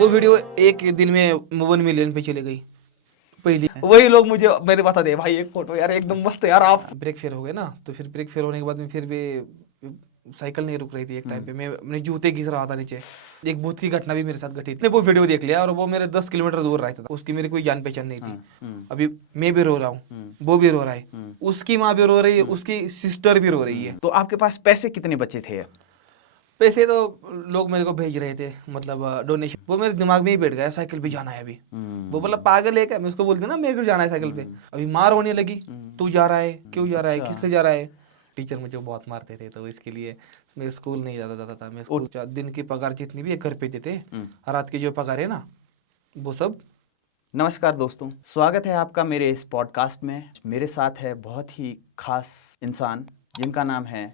वो वीडियो एक दिन में 1 मिलियन पे चली गई। पहली वही लोग मुझे मेरे पास आते हैं, भाई एक फोटो यार एकदम मस्त है यार। आप ब्रेक फेल हो गए ना, तो फिर ब्रेक फेल होने के बाद में फिर भी साइकिल नहीं रुक रही थी। एक टाइम पे मैं अपने जूते घिस रहा था नीचे। एक भूत की घटना भी मेरे साथ घटी थी। वो वीडियो देख लिया और वो मेरे 10 किलोमीटर दूर रहता था। उसकी मेरी कोई जान पहचान नहीं थी। अभी मैं भी रो रहा हूँ, वो भी रो रहा है, उसकी माँ भी रो रही है, उसकी सिस्टर भी रो रही है। तो आपके पास पैसे कितने बचे थे? पैसे तो लोग मेरे को भेज रहे थे, मतलब डोनेशन। वो मेरे दिमाग में ही बैठ गया, साइकिल पे जाना है अभी। वो बोला पागल है क्या, मैं उसको बोलते ना मेरे को जाना है साइकिल पे। अभी मार होने लगी, तू जा रहा है, क्यों जा रहा है, किस लिए जा रहा है। टीचर मुझे बहुत मारते थे, तो इसके लिए मैं स्कूल नहीं जाता था। मैं स्कूल दिन की पगार जितनी भी है घर पे देते, रात की जो पगार है ना वो सब। नमस्कार दोस्तों, स्वागत है आपका मेरे इस पॉडकास्ट में। मेरे साथ है बहुत ही खास इंसान जिनका नाम है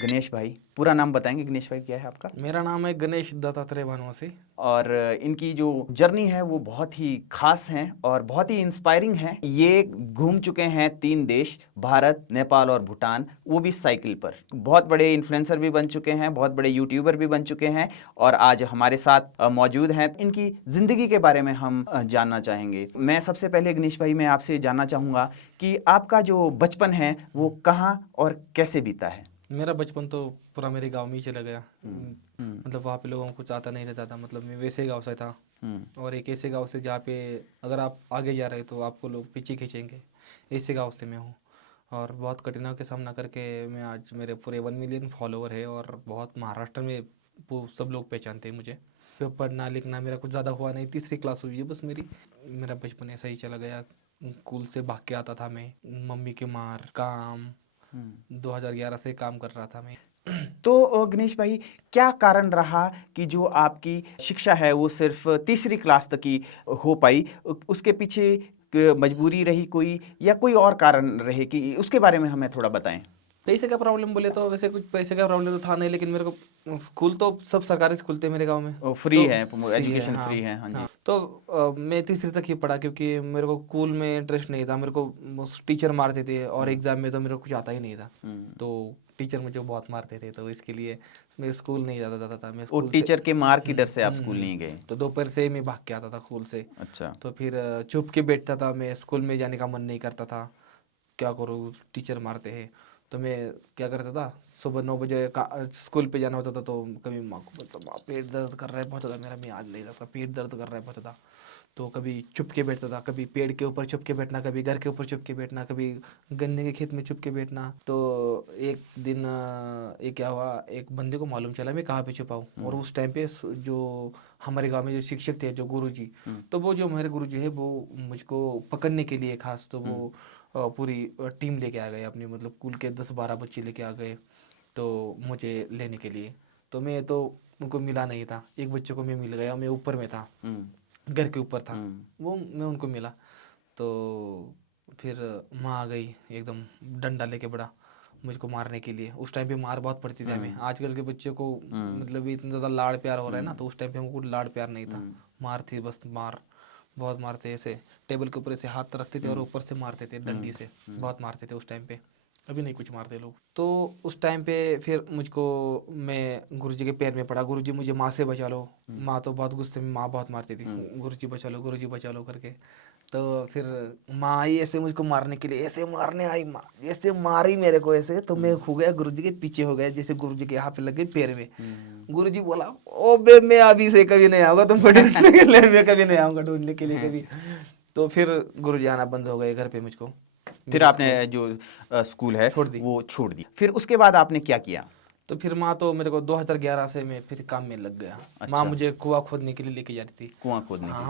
गणेश भाई। पूरा नाम बताएंगे गणेश भाई, क्या है आपका? मेरा नाम है गणेश दत्तात्रेय भानुसी। और इनकी जो जर्नी है वो बहुत ही खास है और बहुत ही इंस्पायरिंग है। ये घूम चुके हैं 3 देश, भारत, नेपाल और भूटान, वो भी साइकिल पर। बहुत बड़े इन्फ्लुएंसर भी बन चुके हैं, बहुत बड़े यूट्यूबर भी बन चुके हैं और आज हमारे साथ मौजूद हैं। इनकी ज़िंदगी के बारे में हम जानना चाहेंगे। मैं सबसे पहले गणेश भाई मैं आपसे जानना चाहूँगा कि आपका जो बचपन है वो कहाँ और कैसे बीता है? मेरा बचपन तो पूरा मेरे गांव में ही चला गया। मतलब वहाँ पे लोगों को कुछ आता नहीं रहता था। मतलब मैं वैसे गांव से था, और एक ऐसे गांव से जहाँ पे अगर आप आगे जा रहे तो आपको लोग पीछे खींचेंगे। ऐसे गांव से मैं हूँ, और बहुत कठिनाइयों का सामना करके मैं आज मेरे पूरे 1 मिलियन फॉलोवर है, और बहुत महाराष्ट्र में वो सब लोग पहचानते हैं मुझे। फिर पढ़ना लिखना मेरा कुछ ज़्यादा हुआ नहीं, तीसरी क्लास हुई है बस मेरी। मेरा बचपन ऐसा ही चला गया। स्कूल से भाग के आता था मैं, मम्मी के मार काम। 2011 से काम कर रहा था मैं। तो गणेश भाई, क्या कारण रहा कि जो आपकी शिक्षा है वो सिर्फ तीसरी क्लास तक ही हो पाई? उसके पीछे मजबूरी रही कोई या कोई और कारण रहे कि उसके बारे में हमें थोड़ा बताएं। पैसे का प्रॉब्लम बोले तो वैसे कुछ पैसे का प्रॉब्लम तो था नहीं, लेकिन मेरे को स्कूल तो सब सरकारी स्कूल थे मेरे गांव में। फ्री तो है, फ्री है, एजुकेशन हाँ। फ्री है, हाँ जी। हाँ, तो मैं तीसरी तक ही पढ़ा, क्योंकि मेरे को स्कूल में इंटरेस्ट नहीं था। मेरे को टीचर मारते थे, और एग्जाम में तो मेरे को कुछ आता ही नहीं था। तो टीचर मुझे बहुत मारते थे, तो इसके लिए मैं स्कूल नहीं जाता था। मैं वो स्कूल से टीचर के मार की डर से आप स्कूल नहीं गए? तो दोपहर से मैं भाग के आता था स्कूल से। अच्छा। तो फिर चुप के बैठता था मैं, स्कूल में जाने का मन नहीं करता था। क्या करूँ, टीचर मारते हैं। तो मैं क्या करता था, सुबह 9 बजे स्कूल पे जाना होता था, तो कभी माँ को बोलता, माँ पेट दर्द कर रहा है बहुत ज़्यादा मेरा, मैं आज नहीं जाता, पेट दर्द कर रहा है बहुत ज़्यादा। तो कभी चुप के बैठता था, कभी पेड़ के ऊपर चुप के बैठना, कभी घर के ऊपर चुप के बैठना, कभी गन्ने के खेत में चुप के बैठना। तो एक दिन ये क्या हुआ, एक बंदे को मालूम चला मैं कहाँ पे छुपा हूँ। और उस टाइम पे जो हमारे गांव में जो शिक्षक थे, जो गुरुजी, तो वो जो हमारे गुरुजी है वो मुझको पकड़ने के लिए खास, तो वो पूरी टीम लेके आ गए अपनी, मतलब स्कूल के 10-12 बच्चे लेके आ गए तो मुझे लेने के लिए। तो मैं तो उनको मिला नहीं था, एक बच्चे को मैं मिल गया, मैं ऊपर में था, घर के ऊपर था। वो मैं उनको मिला, तो फिर माँ आ गई एकदम डंडा लेके बड़ा मुझको मारने के लिए। उस टाइम पे मार बहुत पड़ती थी हमें। आजकल के बच्चे को मतलब इतना ज़्यादा लाड़ प्यार हो रहा है ना, तो उस टाइम पे हमको लाड़ प्यार नहीं था। मार थी बस, मार बहुत मारते, ऐसे टेबल के ऊपर ऐसे हाथ रखते थे और ऊपर से मारते थे डंडी से, बहुत मारते थे उस टाइम पे। अभी नहीं कुछ मारते लोग। तो उस टाइम पे फिर मुझको, मैं गुरुजी के पैर में पड़ा, गुरुजी मुझे माँ से बचा लो। माँ तो बहुत गुस्से में, माँ बहुत मारती थी, गुरुजी बचा लो, गुरुजी बचा लो करके। तो फिर माँ आई ऐसे मुझको मारने के लिए, ऐसे मारने आई माँ, ऐसे मारी मेरे को ऐसे, तो मैं हो गया गुरुजी के पीछे हो गया, जैसे गुरुजी के यहाँ पे लग गई पैर में। गुरुजी बोला, ओ बे मैं अभी से कभी नहीं आऊंगा तुमको ढूंढने के लिए, मैं कभी नहीं आऊंगा ढूंढने के लिए कभी। तो फिर गुरुजी आना बंद हो गए घर पे मुझको। फिर मेरी आपने स्कूल जो स्कूल है छोड़ दी। वो छोड़ दी। फिर उसके बाद आपने क्या किया? तो फिर माँ तो मेरे को 2011 से मैं फिर काम में लग गया। माँ अच्छा। मुझे कुआं खोदने के लिए लेके जाती थी। कुआं खोदने के हाँ, लिए?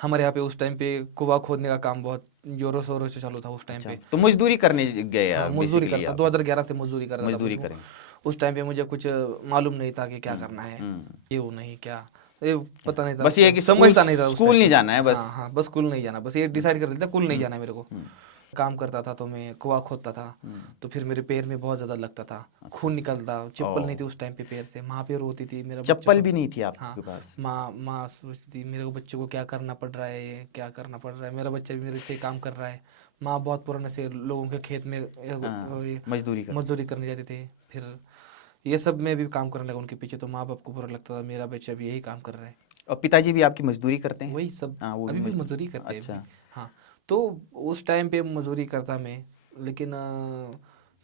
हमारे यहाँ पे उस टाइम पे कुआं खोदने का काम बहुत जोरों शोरों से चालू था उस टाइम अच्छा, पे। तो मजदूरी करने गए हाँ, मजदूरी बेसिकली करता, आप? 2011 से मजदूरी करता था मजदूरी मुझको। करें। उस टाइम पे मुझे कुछ मालूम नहीं था कि क्या करना है, क्यों नहीं, क्या ये पता नहीं था बस उस ये है टाइम, कि स्कूल समझता नहीं था उस स्कूल टाइम पे। नहीं जाना है हाँ बस। हाँ, बस स्कूल नहीं जाना, बस ये डिसाइड कर लेता स्कूल नहीं जाना है मेरे को। काम करता था तो मैं कुआं खोदता था, तो फिर मेरे पैर में बहुत ज़्यादा लगता था, खून निकलता, चप्पल नहीं थी उस टाइम पे पैर से। माँ पे रोती थी मेरे बच्चे चप्पल को। भी नहीं थी हाँ, आपके पास? माँ सोचती थी मेरे को, बच्चे को क्या करना पड़ रहा है, ये क्या करना पड़ रहा है, मेरा बच्चा भी मेरे से काम कर रहा है। माँ बहुत पुराने से लोगों के खेत में ये मजदूरी कर। मजदूरी करने जाते थे। फिर ये सब में भी काम करने लगा उनके पीछे, तो माँ बाप को बुरा लगता था मेरा बच्चा भी यही काम कर रहा है। और पिताजी भी आपकी मजदूरी करते हैं? वही सब हाँ, वो भी अभी भी मजदूरी। मजदूरी करते हैं अच्छा। अभी। हाँ, तो उस टाइम पे मजदूरी करता मैं, लेकिन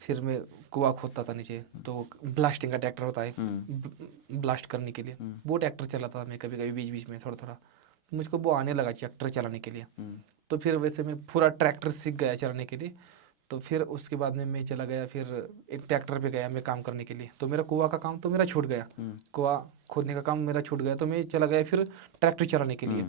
फिर मैं कुआं खोदता था नीचे, तो ब्लास्टिंग का ट्रैक्टर होता है ब्लास्ट करने के लिए, वो ट्रैक्टर चलाता था मैं कभी कभी बीच बीच में थोड़ा थोड़ा, मुझको वो आने लगा ट्रैक्टर चलाने के लिए। तो फिर वैसे मैं पूरा ट्रैक्टर सीख गया चलाने के लिए। तो फिर उसके बाद में मैं चला गया, फिर एक ट्रैक्टर पे गया मैं काम करने के लिए, तो मेरा कुआं का काम तो मेरा छूट गया, कुआं खोदने का काम मेरा छूट गया, तो मैं चला गया फिर ट्रैक्टर चलाने के लिए।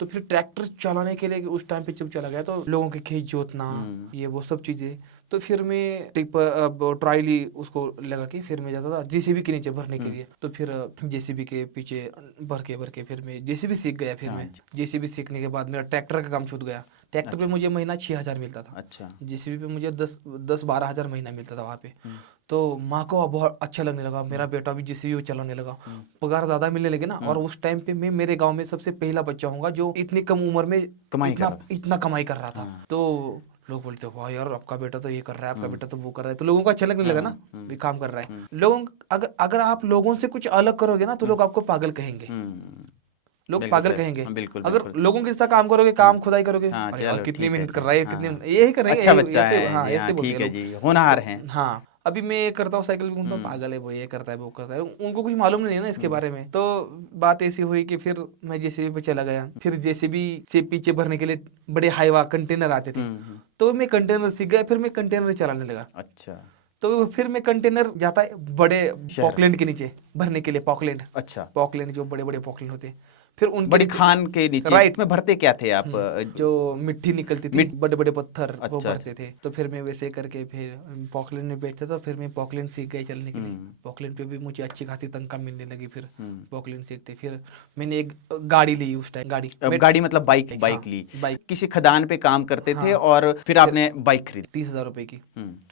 तो फिर ट्रैक्टर चलाने के लिए उस टाइम पे जब चला गया, तो लोगों के खेत जोतना ये वो सब चीज़ें, तो फिर मैं टिपर ट्रायली उसको लगा के फिर मैं जाता था जेसीबी के नीचे भरने के लिए। तो फिर जेसीबी के पीछे भर के फिर मैं जेसीबी सीख गया। फिर मैं जेसीबी सीखने के बाद मेरा ट्रैक्टर का काम छूट गया। ट्रैक्टर पे मुझे महीना 6,000 मिलता था। अच्छा। जेसीबी पे मुझे 10-12 हज़ार महीना मिलता था वहाँ पे। तो माँ को बहुत अच्छा लगने लगा, मेरा बेटा भी जेसीबी चलाने लगा, पगार ज़्यादा मिलने लगे ना। और उस टाइम पे मैं मेरे गांव में सबसे पहला बच्चा होऊंगा जो इतनी कम उम्र में कमाई कर इतना कमाई कर रहा था। तो लोग बोलते वाह यार, आपका बेटा तो ये कर रहा है, आपका बेटा तो वो कर रहा है, तो लोगों को अच्छा लगने लगा ना, भी काम कर रहा है। लोगों अगर अगर आप लोगों से कुछ अलग करोगे ना, तो लोग आपको पागल कहेंगे, लोग बिल्कुल पागल सर। कहेंगे। हाँ, बिल्कुल अगर बिल्कुल। लोगों के साथ काम करोगे, काम खुदाई करोगे, हाँ, अरे यार चलो कितनी ठीक है मेहनत जी। कर रहा है, हाँ, कितनी यही करेंगे, अच्छा बच्चा ऐसे, है हाँ जी। हाँ, ऐसे बोलते ठीक हैं है लोग। जी, होनहार तो हैं। हाँ, अभी मैं ये करता हूँ साइकिल भी, पागल है वो, ये करता है वो करता है, उनको कुछ मालूम नहीं है ना इसके बारे में। तो बात ऐसी हुई कि फिर मैं जेसीबी पे चला गया। फिर जेसीबी से पीछे भरने के लिए बड़े हाईवा कंटेनर आते थे, तो मैं कंटेनर सीख गया, फिर मैं कंटेनर चलाने लगा। अच्छा। तो फिर मैं कंटेनर जाता है बड़े शहर। पॉकलैंड के नीचे भरने के लिए, पॉकलैंड, अच्छा। पॉकलैंड जो बड़े बड़े पॉकलैंड होते हैं, फिर उनके बड़ी नीचे, खान के नीचे राइट, में भरते क्या थे आप? जो मिट्टी निकलती थी, मिट बड़े बड़े पत्थर वो अच्छा। भरते थे। तो फिर मैं वैसे करके फिर पॉकलैंड में बैठता था। फिर मैं पॉकलैंड सीख गई चलने के लिए। पॉकलैंड पे भी मुझे अच्छी खासी तनख्वाह मिलने लगी। फिर पॉकलैंड सीखते फिर मैंने एक गाड़ी ली उस टाइम, अब गाड़ी मतलब बाइक हाँ, बाइक ली? बाइक, किसी खदान पे काम करते थे हाँ, और फिर आपने बाइक खरीदी? 30,000 रुपए की।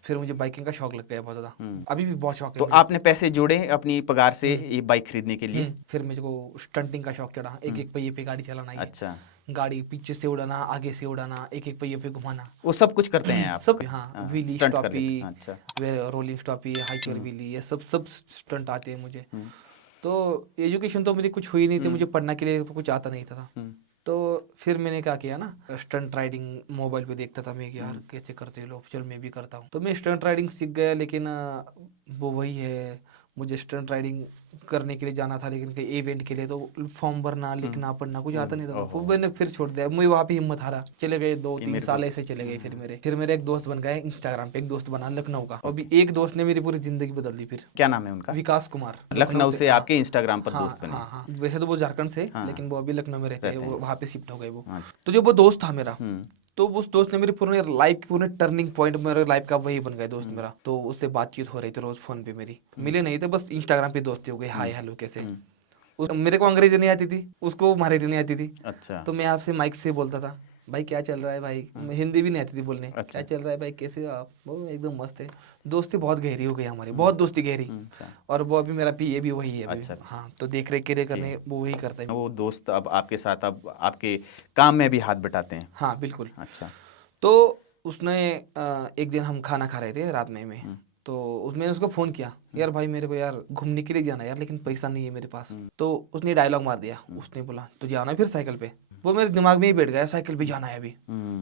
फिर मुझे बाइकिंग का शौक लग गया बहुत ज्यादा, अभी भी बहुत शौक है तो मुझे। आपने पैसे जोड़े अपनी पगार से ये बाइक खरीदने के लिए? फिर मुझे को स्टंटिंग का शौक चढ़ा, एक एक पहिए पे गाड़ी चलाना, ये अच्छा। गाड़ी पीछे से उड़ाना, आगे से उड़ाना, एक एक पहिए पे घुमाना, वो सब कुछ करते हैं आप? सब। हाँ, व्हीली स्टंट कर स्टॉपी, लेते हैं। अच्छा। रोलिंग स्टॉपी, हाइचर व्हीली, ये सब सब स्टंट आते हैं मुझे। तो एजुकेशन तो मेरी कुछ हुई नहीं थी, मुझे पढ़ने के लिए तो कुछ आता नहीं था। तो फिर मैंने क्या किया ना, स्टंट राइडिंग मोबाइल पे देखता था मैं कि यार कैसे करते हैं लोग, चल मैं भी करता हूँ। तो मैं स्टंट राइडिंग सीख गया, लेकिन वो वही है, मुझे स्टंट राइडिंग करने के लिए जाना था, लेकिन कहीं इवेंट के लिए तो फॉर्म भरना, लिखना पढ़ना कुछ आता नहीं था। तो मैंने फिर छोड़ दिया, मुझे वहाँ पे हिम्मत हारा, चले गए 2-3 साल ऐसे चले गए। फिर मेरे एक दोस्त बन गए इंस्टाग्राम पे, एक दोस्त बना लखनऊ का, अभी एक दोस्त ने मेरी पूरी जिंदगी बदल दी। फिर क्या नाम है उनका? विकास कुमार, लखनऊ से हाँ, आपके इंस्टाग्राम पर हाँ, दोस्त बने? हाँ, हाँ, वैसे तो वो झारखंड से, हाँ, लेकिन वो अभी लखनऊ में रहते हैं, वो वहाँ पे शिफ्ट हो गए वो। अच्छा। तो जो वो दोस्त था मेरा, तो उस दोस्त ने मेरी पूरे लाइफ की पूरे टर्निंग पॉइंट मेरे लाइफ का वही बन गया दोस्त मेरा। तो उससे बातचीत हो रही थी रोज फोन पे मेरी, मिले नहीं थे, बस इंस्टाग्राम पे दोस्ती हो गई, हाय हेलो कैसे। मेरे को अंग्रेजी नहीं आती थी, उसको मराठी नहीं आती थी। अच्छा। तो मैं आपसे माइक से बोलता था, भाई क्या चल रहा है भाई, मैं हिंदी भी नहीं आती थी बोलने, अच्छा। क्या चल रहा है भाई, कैसे हो आप, वो एकदम मस्त है। दोस्ती बहुत गहरी हो गई हमारी, बहुत दोस्ती गहरी। अच्छा। और वो अभी मेरा पीए भी वही है अभी। अच्छा। हाँ, तो देख रेख के करने वो वही करता है। वो दोस्त अब आपके साथ अब आपके काम में भी हाथ बटाते हैं? हाँ बिल्कुल। अच्छा। तो उसने एक दिन हम खाना खा रहे थे रात में तो मैंने उसको फ़ोन किया, यार भाई मेरे को यार घूमने के लिए जाना है यार, लेकिन पैसा नहीं है मेरे पास। तो उसने डायलॉग मार दिया, उसने बोला तुझे आना है फिर साइकिल पे। वो मेरे दिमाग में ही बैठ गया, साइकिल पे जाना है अभी।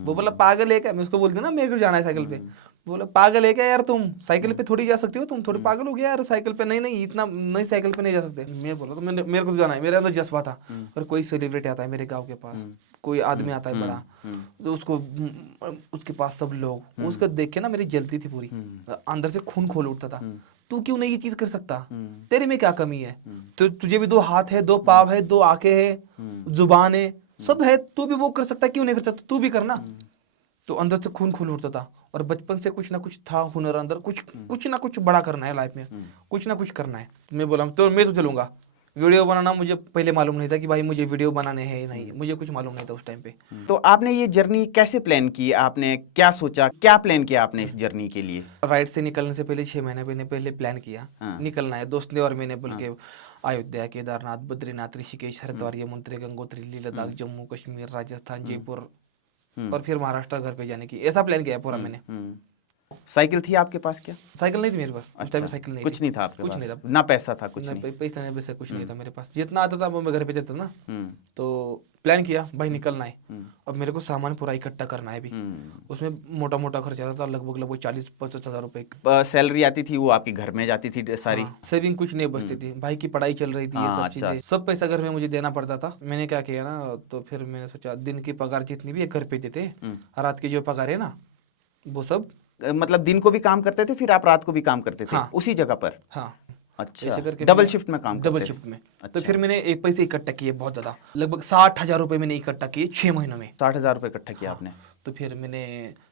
वो बोला पागल है क्या, मैं उसको बोलती ना मेरे को जाना है साइकिल पे। बोला पागल है क्या यार, तुम साइकिल पे थोड़ी जा सकती हो, तुम थोड़ी पागल हो गया यार, साइकिल पे नहीं नहीं इतना नहीं, साइकिल पे नहीं जा सकते। मैं बोला तो मेरे को तो जाना है, मेरे अंदर जज्बा था। और कोई सेलिब्रिटी आता है मेरे गाँव के पास, कोई आदमी आता है बड़ा, तो उसको उसके पास सब लोग उसको देख के ना मेरी जलती थी पूरी, अंदर से खून खोल उठता था। तू क्यों नहीं ये चीज कर सकता, तेरे में क्या कमी है, तो तुझे भी 2 हाथ है, 2 पाँव है, 2 आंखें है, जुबान है, सब है, तू भी वो कर सकता है, क्यों नहीं कर सकता, तू भी करना। तो अंदर से खून खोल उठता था। और बचपन से कुछ ना कुछ था हुनर अंदर, कुछ ना कुछ बड़ा करना है लाइफ में, कुछ ना कुछ करना है। तो मैं बोला तो मैं तो चलूंगा। वीडियो बनाना मुझे पहले मालूम नहीं था कि भाई मुझे वीडियो बनाने हैं, नहीं मुझे कुछ मालूम नहीं था उस टाइम पे। तो आपने ये जर्नी कैसे प्लान की? आपने क्या सोचा, क्या प्लान किया आपने इस जर्नी के लिए? राइड से निकलने से पहले 6 महीने पहले प्लान किया, निकलना है दोस्त ने और मैंने, बोल के अयोध्या, केदारनाथ, बद्रीनाथ, ऋषिकेश, हरिद्वार, यमुनोत्री, गंगोत्री, लेह लद्दाख, जम्मू कश्मीर, राजस्थान, जयपुर और फिर महाराष्ट्र घर पे जाने की, ऐसा प्लान किया पूरा मैंने। साइकिल थी आपके पास क्या? साइकिल नहीं थी मेरे पास उस टाइम पे, साइकिल नहीं कुछ थी। नहीं था आपके कुछ पास? नहीं था। ना पैसा था, कुछ ना नहीं? पैसा नहीं, वैसे कुछ नहीं था मेरे पास, जितना आता था वो मैं घर पे देता था ना। हम्म तो प्लान किया भाई निकलना है, हम्म अब मेरे को सामान पूरा इकट्ठा करना है भी। उसमें मोटा मोटा खर्चा आता था, लगभग 40-50 हज़ार रुपए। सैलरी आती थी वो आपके घर में जाती थी सारी? हाँ, सेविंग कुछ नहीं बचती थी, भाई की पढ़ाई चल रही थी, ये हाँ, सब अच्छा। चीजें, सब पैसा घर में मुझे देना पड़ता था। मैंने क्या किया ना, तो फिर मैंने सोचा दिन की पगार जितनी भी है घर पे देते, रात की जो पगार है ना वो सब। मतलब दिन को भी काम करते थे फिर आप रात को भी काम करते थे हाँ उसी जगह पर? हाँ, अच्छा, ऐसे करके डबल मैंने शिफ्ट में काम डबल करते शिफ्ट थे? में। तो अच्छा। फिर मैंने एक पैसे इकट्ठा किए बहुत ज्यादा, लगभग 60 हज़ार रुपए मैंने इकट्ठा किए 6 महीनों में। 60,000 रुपये इकट्ठा किया हाँ, आपने? तो फिर मैंने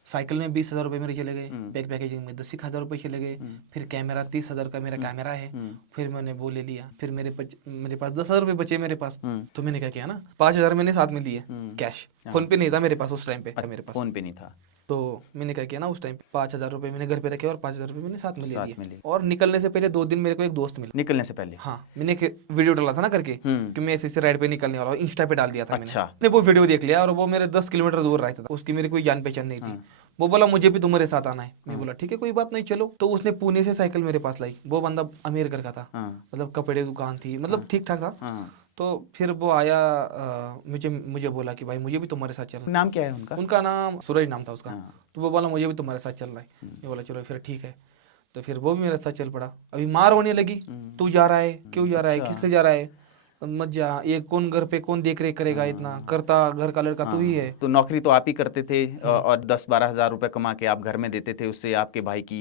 साइकिल में 20 हज़ार रुपये मेरे चले गए, बैग पैकेजिंग में 10 हज़ार रुपये चले गए, फिर कैमरा 30 हज़ार का मेरा कैमरा है, फिर मैंने वो ले लिया, फिर मेरे पास 10 हज़ार रुपये बचे मेरे पास। तो मैंने क्या किया ना, 5 हज़ार मैंने साथ में लिए कैश, फोन पे नहीं था मेरे पास उस टाइम पे, मेरे पास फोन पे नहीं था? तो मैंने क्या किया ना, उस टाइम 5 हज़ार रुपये मैंने घर पे रखे और 5 हज़ार रुपये मैंने साथ में ले साथ लिए। में लिए। और निकलने से पहले 2 दिन मेरे को एक दोस्त मिला। निकलने से पहले? हाँ, मैंने एक वीडियो डाला था ना करके कि मैं ऐसे राइड पे निकलने वाला हूँ, इंस्टा पे डाल दिया था मैंने। अच्छा। उसने वो वीडियो देख लिया और वो मेरे 10 किलोमीटर दूर रहता था, उसकी मेरी कोई जान पहचान नहीं थी। वो बोला मुझे भी तुम्हारे साथ आना है। मैं बोला ठीक है कोई बात नहीं चलो। तो उसने पुणे से साइकिल मेरे पास लाई, वो बंदा अमीर घर का था, मतलब कपड़े दुकान थी, मतलब ठीक ठाक था। तो फिर वो आया, मुझे बोला कि भाई मुझे भी तुम्हारे साथ चलना। नाम क्या है उनका? उनका नाम सूरज नाम था उसका। तो वो बोला मुझे भी तुम्हारे साथ चलना है। मैं बोला चलो फिर ठीक है। तो फिर वो भी मेरे साथ चल पड़ा। अभी मार होने लगी, तू जा रहा है, क्यों जा रहा है, किस लिए जा रहा है, मत जा, ये कौन घर पे कौन देख रेख करेगा, इतना करता घर का लड़का तू ही है। तो नौकरी तो आप ही करते थे और 10-12 हज़ार रुपए कमा के आप घर में देते थे, उससे आपके भाई की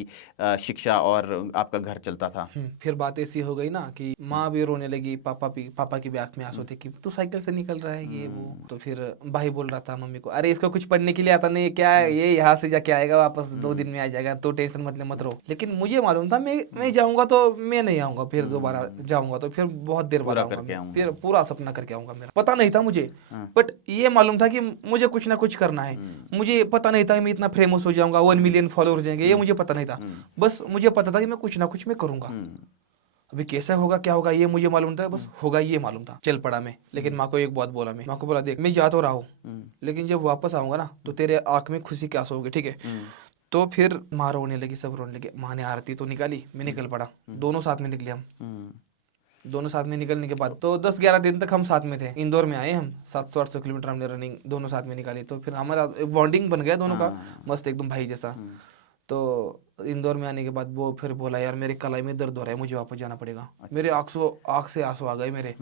शिक्षा और आपका घर चलता था। फिर बात ऐसी हो गई ना कि माँ भी रोने लगी, पापा की भी आंख में आंसू थे कि तू साइकिल से निकल रहा है ये वो। तो फिर भाई बोल रहा था मम्मी को, अरे इसको कुछ पढ़ने के लिए आता नहीं, क्या है ये, यहाँ से जाके आएगा वापस 2 दिन में आ जाएगा, तो टेंशन मत रो। लेकिन मुझे मालूम था मैं जाऊंगा तो मैं नहीं आऊंगा, फिर दोबारा जाऊंगा तो फिर बहुत देर बाद आऊंगा, फिर पूरा सपना करके आऊंगा। मेरा पता नहीं था मुझे, बट ये मालूम था कि मुझे कुछ ना कुछ करना है। मुझे पता नहीं था कि मैं इतना फेमस हो जाऊंगा, 1 मिलियन फॉलोअर हो जाएंगे, ये मुझे पता नहीं था। बस मुझे पता था कि मैं कुछ ना कुछ मैं करूंगा। अभी कैसा होगा क्या होगा ये मुझे मालूम था, बस होगा ये मालूम था। चल पड़ा मैं। लेकिन माँ को एक बात बोला, मैं माँ को बोला देख मैं जा तो रहा हूँ, लेकिन जब वापस आऊंगा ना तो तेरे आंख में खुशी के आंसू होंगे, ठीक है। तो फिर माँ रोने लगी, सब रोने लगे। माँ ने आरती तो निकाली, मैं निकल पड़ा, दोनों साथ में निकले हम। दोनों साथ में निकलने के बाद तो 10-11 दिन तक हम साथ में थे। इंदौर में आए हम, 700-800 किलोमीटर हमने रनिंग दोनों साथ में निकाली। तो फिर हमारा बॉन्डिंग बन गया दोनों का, मस्त एकदम भाई जैसा। तो इंदौर में आने के बाद वो फिर बोला यार मेरे कलाई में दर्द हो रहा है, मुझे वापस जाना पड़ेगा। मेरे आँख से आंसू आ गए मेरे।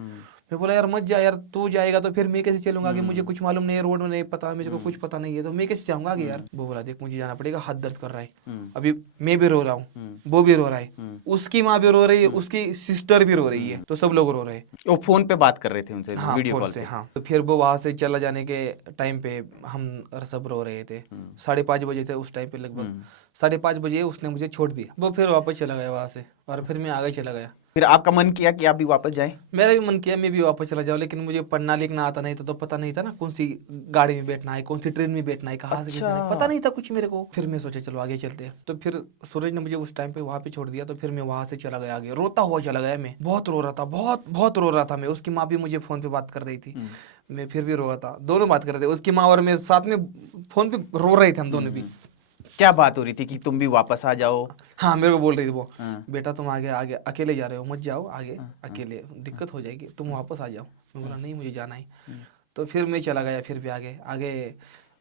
मैं बोला यार मत जा यार, तू जाएगा तो फिर मैं कैसे चलूंगा आगे, मुझे कुछ मालूम नहीं है, रोड में नहीं पता, मुझे को कुछ पता नहीं है, तो मैं कैसे जाऊंगा आगे यार। वो बोला देख मुझे जाना पड़ेगा, हाथ दर्द कर रहा है। अभी मैं भी रो रहा हूँ, वो भी रो रहा है, उसकी माँ भी रो रही है, उसकी सिस्टर भी रो रही है, तो सब लोग रो रहे हैं। वो फोन पे बात कर रहे थे उनसे? हाँ, वीडियो फोन कॉल से, पे? हाँ। तो फिर वो वहां से चला जाने के टाइम पे हम सब रो रहे थे। 5:30 बजे थे उस टाइम पे, लगभग 5:30 बजे उसने मुझे छोड़ दिया। वो फिर वापस चला गया वहां से, और फिर मैं आगे चला गया। फिर आपका मन किया कि आप भी वापस जाएं? मेरा भी मन किया मैं भी वापस चला जाऊँ, लेकिन मुझे पढ़ना लिखना आता नहीं था, तो पता नहीं था ना कौन सी गाड़ी में बैठना है, कौन सी ट्रेन में बैठना है, कहाँ से कैसे जाना है, पता नहीं था कुछ मेरे को। फिर मैं सोचा चलो आगे चलते हैं। तो फिर सूरज ने मुझे उस टाइम पे वहाँ पे छोड़ दिया, तो फिर मैं वहाँ से चला गया आगे, रोता हुआ चला गया। मैं बहुत रो रहा था, बहुत बहुत रो रहा था मैं। उसकी माँ भी मुझे फोन पे बात कर रही थी, मैं फिर भी रो रहा था, दोनों बात कर रहे थे, उसकी माँ और मैं साथ में फोन पे रो रहे थे हम दोनों भी। क्या बात हो रही थी कि तुम भी वापस आ जाओ? हाँ, मेरे को बोल रही थी वो, बेटा तुम आगे आगे अकेले जा रहे हो, मत जाओ आगे अकेले, दिक्कत हो जाएगी, तुम वापस आ जाओ। मैं बोला नहीं मुझे जाना है। तो फिर मैं चला गया, फिर भी आगे आगे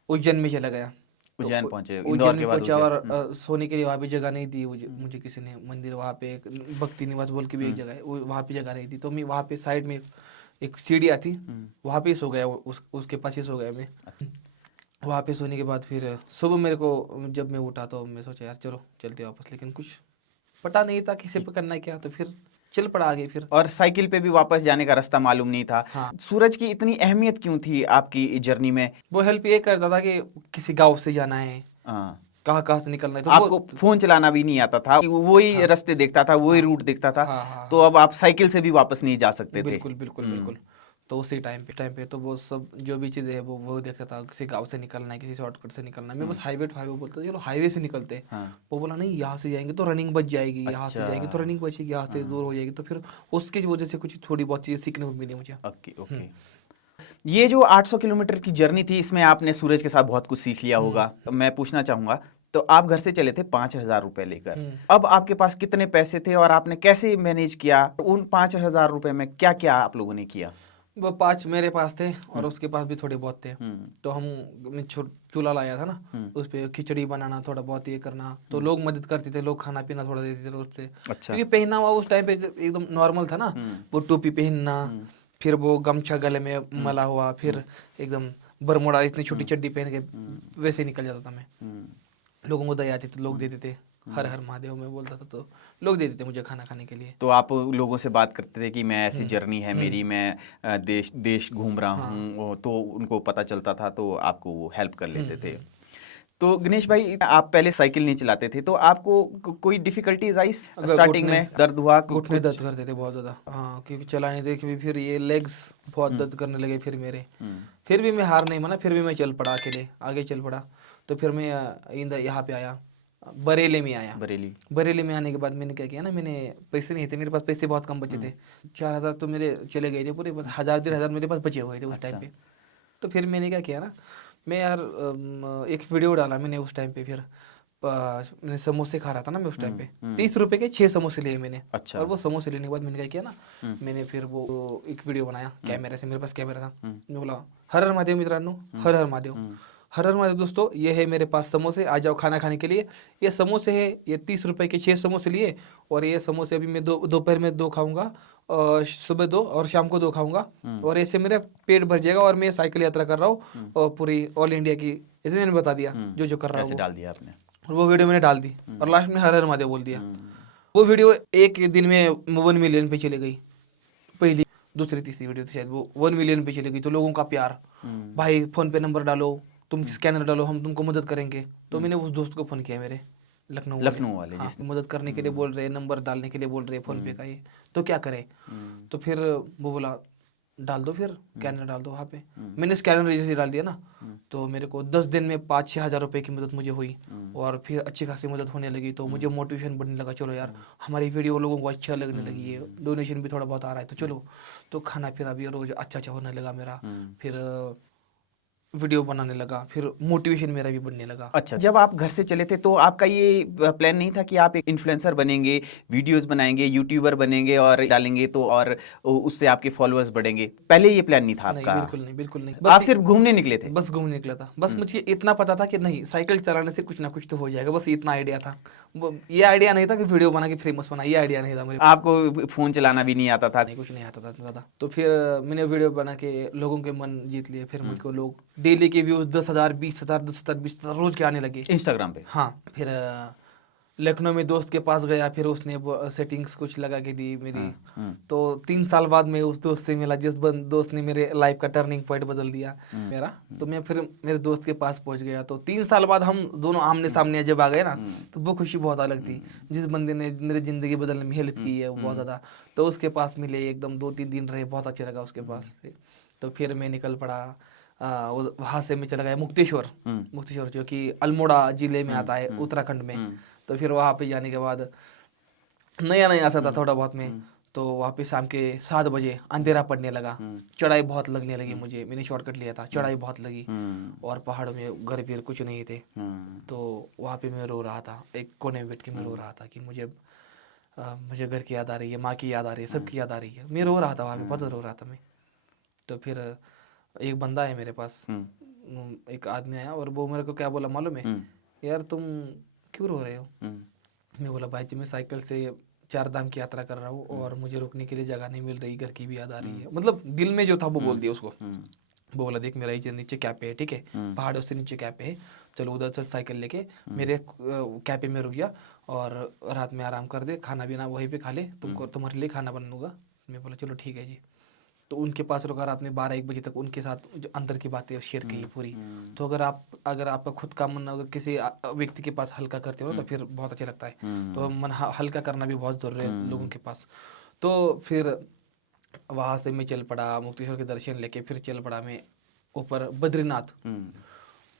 उज्जैन में चला गया। उज्जैन पहुंचे? उज्जैन इंदौर के में बाद पहुंचा, उज्जैन? और सोने के लिए वहाँ पे जगह नहीं दी मुझे किसी ने। मंदिर वहाँ पे एक भक्ति निवास बोल के भी एक जगह है, वहाँ पे जगह नहीं थी, तो मैं वहाँ पे साइड में एक सीढ़ी आती, वहाँ पे सो गया, उसके पास ही सो गया मैं। वहाँ पे सोने के बाद फिर सुबह मेरे को जब मैं उठा तो मैं सोचा यार चलो चलते वापस, लेकिन कुछ पता नहीं था किसी पे करना है क्या, तो फिर चल पड़ा आगे फिर। और साइकिल पे भी वापस जाने का रास्ता मालूम नहीं था। हाँ। सूरज की इतनी अहमियत क्यों थी आपकी जर्नी में? वो हेल्प ये करता था कि किसी गांव से जाना है, कहाँ से निकलना है, तो आपको फोन चलाना भी नहीं आता था, वही रास्ते देखता था, वही रूट देखता था। तो अब आप साइकिल से भी वापस नहीं जा सकते थे? बिल्कुल बिल्कुल बिल्कुल। तो उसी टाइम पे तो वो सब जो भी चीज़ें है वो देखता था, किसी गांव से निकलना है, किसी शॉर्टकट से निकलना है। मैं बस हाईवे बोलता था चलो हाईवे से निकलते हैं। वो बोला नहीं यहाँ से जाएंगे तो रनिंग बच जाएगी, यहाँ से जाएंगे तो रनिंग बचेगी, यहाँ से दूर हो जाएगी। तो फिर उसकी वजह से कुछ थोड़ी बहुत चीज़ें सीखने को मिली मुझे। Okay okay. ये जो 800 किलोमीटर की जर्नी थी, इसमें आपने सूरज के साथ बहुत कुछ सीख लिया होगा। मैं पूछना चाहूँगा तो आप घर से चले थे 5,000 रुपए लेकर। अब आपके पास कितने पैसे थे और आपने कैसे मैनेज किया? उन 5,000 रुपए में क्या क्या आप लोगों ने किया? वो 5 मेरे पास थे और उसके पास भी थोड़े बहुत थे। तो मैं चूल्हा लाया था ना, उस पे खिचड़ी बनाना, थोड़ा बहुत ये करना, तो लोग मदद करते थे, लोग खाना पीना थोड़ा देते थे रोज से। अच्छा। क्योंकि पहना हुआ उस टाइम पे एकदम नॉर्मल था ना, वो टोपी पहनना, फिर वो गमछा गले में मला हुआ, फिर एकदम बरमोड़ा इतनी छोटी चड्डी पहन के वैसे निकल जाता था मैं। लोगों को दया आती थी, लोग देते थे, हर हर महादेव में बोलता था तो लोग देते थे मुझे खाना खाने के लिए। तो आप लोगों से बात करते थे कि मैं ऐसी जर्नी है मेरी, मैं देश देश घूम रहा हूँ, तो उनको पता चलता था तो आपको वो हेल्प कर लेते थे। तो गणेश भाई, आप पहले साइकिल नहीं चलाते थे, तो आपको कोई डिफिकल्टीज आई स्टार्टिंग में? दर्द हुआ? घुटने दर्द करते थे बहुत ज़्यादा, हाँ, क्योंकि चलाने थे कि फिर ये लेग्स बहुत दर्द करने लगे फिर मेरे। फिर भी मैं हार नहीं माना, फिर भी मैं चल पड़ा अकेले, आगे चल पड़ा। तो फिर मैं यहाँ पे आया, बरेली में आया। बरेली में आने के बाद मैंने क्या किया ना, मैंने पैसे नहीं थे मेरे पास, पैसे बहुत कम बचे थे। 4,000 तो मेरे चले गए थे पूरे, बस 1,000 1,500 मेरे पास बचे हुए थे उस टाइम पे। तो फिर मैंने क्या किया ना, मैं यार एक वीडियो डाला मैंने उस टाइम पे। फिर मैंने समोसे खा रहा था ना मैं उस टाइम पे, 30 रुपए के 6 समोसे लिए मैंने। अच्छा। और वो समोसे लेने के बाद मैंने क्या किया ना, मैंने फिर वो एक वीडियो बनाया कैमरे से, मेरे पास कैमरा था। मैं बोला हर हर महादेव मित्रांनो, हर हर महादेव, हर हर महादेव दोस्तों, ये है मेरे पास समोसे, आ जाओ खाना खाने के लिए। ये समोसे है, ये 30 रुपए के 6 समोसे लिए, और ये समोसे अभी मैं दोपहर में 2 खाऊंगा, और सुबह 2 और शाम को 2 खाऊंगा, और ऐसे मेरा पेट भर जाएगा। और मैं साइकिल यात्रा कर रहा हूँ और पूरी ऑल इंडिया की, ऐसे मैंने बता दिया जो जो कर रहा हूँ। डाल दिया आपने, और वो वीडियो मैंने डाल दी, और लास्ट में हर हर महादेव बोल दिया। वो वीडियो एक दिन में 1 मिलियन पे चली गई। पहली दूसरी तीसरी वीडियो थी शायद, वो 1 मिलियन पे चली गई। तो लोगों का प्यार, भाई फोन पे नंबर डालो, तुम स्कैनर डालो, हम तुमको मदद करेंगे। तो मैंने उस दोस्त को फोन किया मेरे, लखनऊ वाले, हाँ, मदद करने के लिए बोल रहे, नंबर डालने के लिए बोल रहे फोन पे का, ये तो क्या करे। तो फिर वो बोला डाल दो, फिर स्कैनर डाल दो वहाँ पे। मैंने स्कैनर जैसे डाल दिया ना, तो मेरे को 10 दिन में 5-6 हज़ार रुपए की मदद मुझे हुई, और फिर अच्छी खासी मदद होने लगी। तो मुझे मोटिवेशन बढ़ने लगा, चलो यार हमारी वीडियो लोगों को अच्छा लगने लगी है, डोनेशन भी थोड़ा बहुत आ रहा है, तो चलो। तो खाना पीना भी रोज अच्छा अच्छा होने लगा मेरा, फिर वीडियो बनाने लगा, फिर मोटिवेशन मेरा भी बढ़ने लगा। अच्छा, जब आप घर से चले थे तो आपका ये प्लान नहीं था कि आप एक इन्फ्लुएंसर बनेंगे, वीडियोस बनाएंगे, यूट्यूबर बनेंगे और डालेंगे तो, और उससे आपके फॉलोअर्स बढ़ेंगे? पहले ये प्लान नहीं था नहीं, आपका? बिल्कुल नहीं, बिल्कुल नहीं। आप सिर्फ घूमने निकले थे? बस घूमने निकला था। बस मुझे इतना पता था कि नहीं, साइकिल चलाने से कुछ ना कुछ तो हो जाएगा, बस इतना आइडिया था। ये आइडिया नहीं था कि वीडियो बना के फेमस बना, ये आइडिया नहीं था मेरे। आपको फोन चलाना भी नहीं आता था? नहीं, कुछ नहीं आता था ज़्यादा। तो फिर मैंने वीडियो बना के लोगों के मन जीत लिए। फिर मुझको लोग डेली के व्यूज 10,000 20,000 10,000 20,000 रोज के आने लगे इंस्टाग्राम पे? हाँ। फिर लखनऊ में दोस्त के पास गया, फिर उसने सेटिंग्स कुछ लगा के दी मेरी। तो 3 साल बाद मैं उस दोस्त से मिला, जिस दोस्त ने मेरे लाइफ का टर्निंग पॉइंट बदल दिया मेरा। तो मैं फिर मेरे दोस्त के पास पहुंच गया। तो 3 साल बाद हम दोनों आमने सामने जब आ गए ना, तो वो खुशी बहुत अलग थी। जिस बंदे ने मेरी ज़िंदगी बदलने में हेल्प की है वो बहुत ज़्यादा। तो उसके पास मिले, एकदम 2-3 दिन रहे, बहुत अच्छा लगा उसके पास से। तो फिर मैं निकल पड़ा, वहाँ से मैं चला गया मुक्तेश्वर, जो कि अल्मोड़ा जिले में आता है, उत्तराखंड में। तो फिर वहाँ पे जाने के बाद नया नया आता था थोड़ा बहुत में। तो वहाँ पे शाम के 7 बजे अंधेरा पड़ने लगा, चढ़ाई बहुत लगने लगी मुझे। मैंने शॉर्टकट लिया था, चढ़ाई बहुत लगी, और पहाड़ों में घर भी कुछ नहीं थे। तो वहाँ पे मैं रो रहा था, एक कोने में बैठ के मैं रो रहा था कि मुझे घर की याद आ रही है, माँ की याद आ रही है, सबकी याद आ रही है। मैं रो रहा था वहाँ पे, बहुत रो रहा था मैं। तो फिर एक बंदा है मेरे पास, एक आदमी आया, और वो मेरे को क्या बोला मालूम है, यार तुम क्यों रो रहे हो? मैं बोला भाई जी, मैं साइकिल से 4 धाम की यात्रा कर रहा हूँ, और मुझे रुकने के लिए जगह नहीं मिल रही, घर की भी याद आ रही है। मतलब दिल में जो था वो बोल दिया उसको। वो बोला देख, मेरा नीचे कैफे है, ठीक है, पहाड़ों से नीचे कैफे है, चलो उधर चल साइकिल लेके। मेरे कैफे में रुक गया, और रात में आराम कर दे, खाना पीना वहीं पे खा ले, तुमको तुम्हारे लिए खाना बना दूंगा। मैं बोला चलो ठीक है जी। तो उनके पास रुका रात में 12-1 बजे तक, उनके साथ जो अंदर की बातें शेयर की पूरी। तो अगर आपका खुद का मन अगर किसी व्यक्ति के पास हल्का करते हो ना, तो फिर बहुत अच्छा लगता है। तो मन हल्का करना भी बहुत ज़रूरी है लोगों के पास। तो फिर वहाँ से मैं चल पड़ा, मुक्तेश्वर के दर्शन लेके फिर चल पड़ा मैं ऊपर बद्रीनाथ।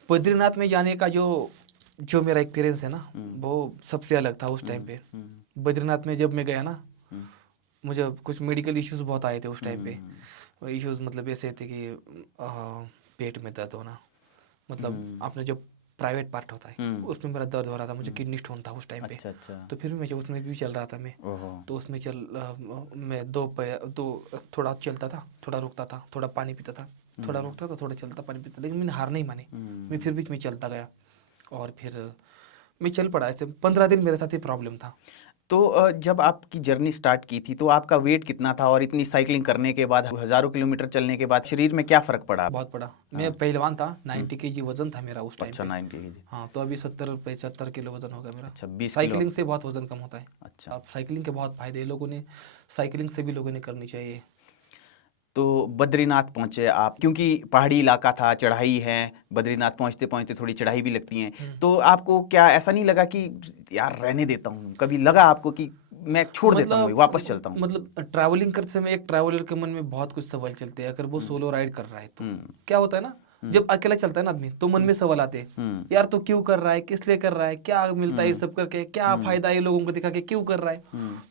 बद्रीनाथ में जाने का जो मेरा एक्सपीरियंस है ना, वो सबसे अलग था उस टाइम पे। बद्रीनाथ में जब मैं गया ना, मुझे कुछ मेडिकल इश्यूज बहुत आए थे उस टाइम पे। इश्यूज मतलब ऐसे थे कि पेट में दर्द होना, मतलब आपने जो प्राइवेट पार्ट होता है, उसमें मेरा दर्द हो रहा था, मुझे किडनी स्टोन था उस टाइम पे। अच्छा अच्छा। तो फिर मैं उसमें भी चल रहा था मैं। ओहो। तो उसमें मैं तो थोड़ा चलता था, थोड़ा रुकता था, थोड़ा पानी पीता था, थोड़ा रुकता था, थोड़ा चलता पानी पीता, लेकिन मैंने हार नहीं मानी। मैं फिर भी मैं चलता गया और फिर मैं चल पड़ा। ऐसे 15 दिन मेरे साथ ये प्रॉब्लम था। तो जब आपकी जर्नी स्टार्ट की थी तो आपका वेट कितना था, और इतनी साइकिलिंग करने के बाद, हजारों किलोमीटर चलने के बाद शरीर में क्या फर्क पड़ा? बहुत बड़ा। मैं पहलवान था, 90 kg वजन था मेरा उस टाइम अच्छा, पे। 90 केजी। हाँ, तो अभी 70-75 किलो वजन हो गया मेरा। अच्छा, 20 किलो। साइकिलिंग से बहुत वजन कम होता है। अच्छा। अब साइकिलिंग के बहुत फायदे हैं, लोगों ने साइकिलिंग से भी लोगों ने करनी चाहिए। तो बद्रीनाथ पहुंचे आप, क्योंकि पहाड़ी इलाका था, चढ़ाई है, बद्रीनाथ पहुंचते पहुंचते थोड़ी चढ़ाई भी लगती है, तो आपको क्या ऐसा नहीं लगा कि यार रहने देता हूँ? कभी लगा आपको कि मैं छोड़ देता हूँ, वापस चलता हूँ? मतलब ट्रैवलिंग करते समय एक ट्रैवलर के मन में बहुत कुछ सवाल चलते हैं। अगर वो सोलो राइड कर रहा है तो क्या होता है ना, जब अकेला चलता है ना आदमी, तो मन में सवाल आते हैं, यार तो क्यों कर रहा है, किस लिए कर रहा है, क्या मिलता है ये सब करके, क्या फायदा है लोगों को दिखा के, क्यों कर रहा है।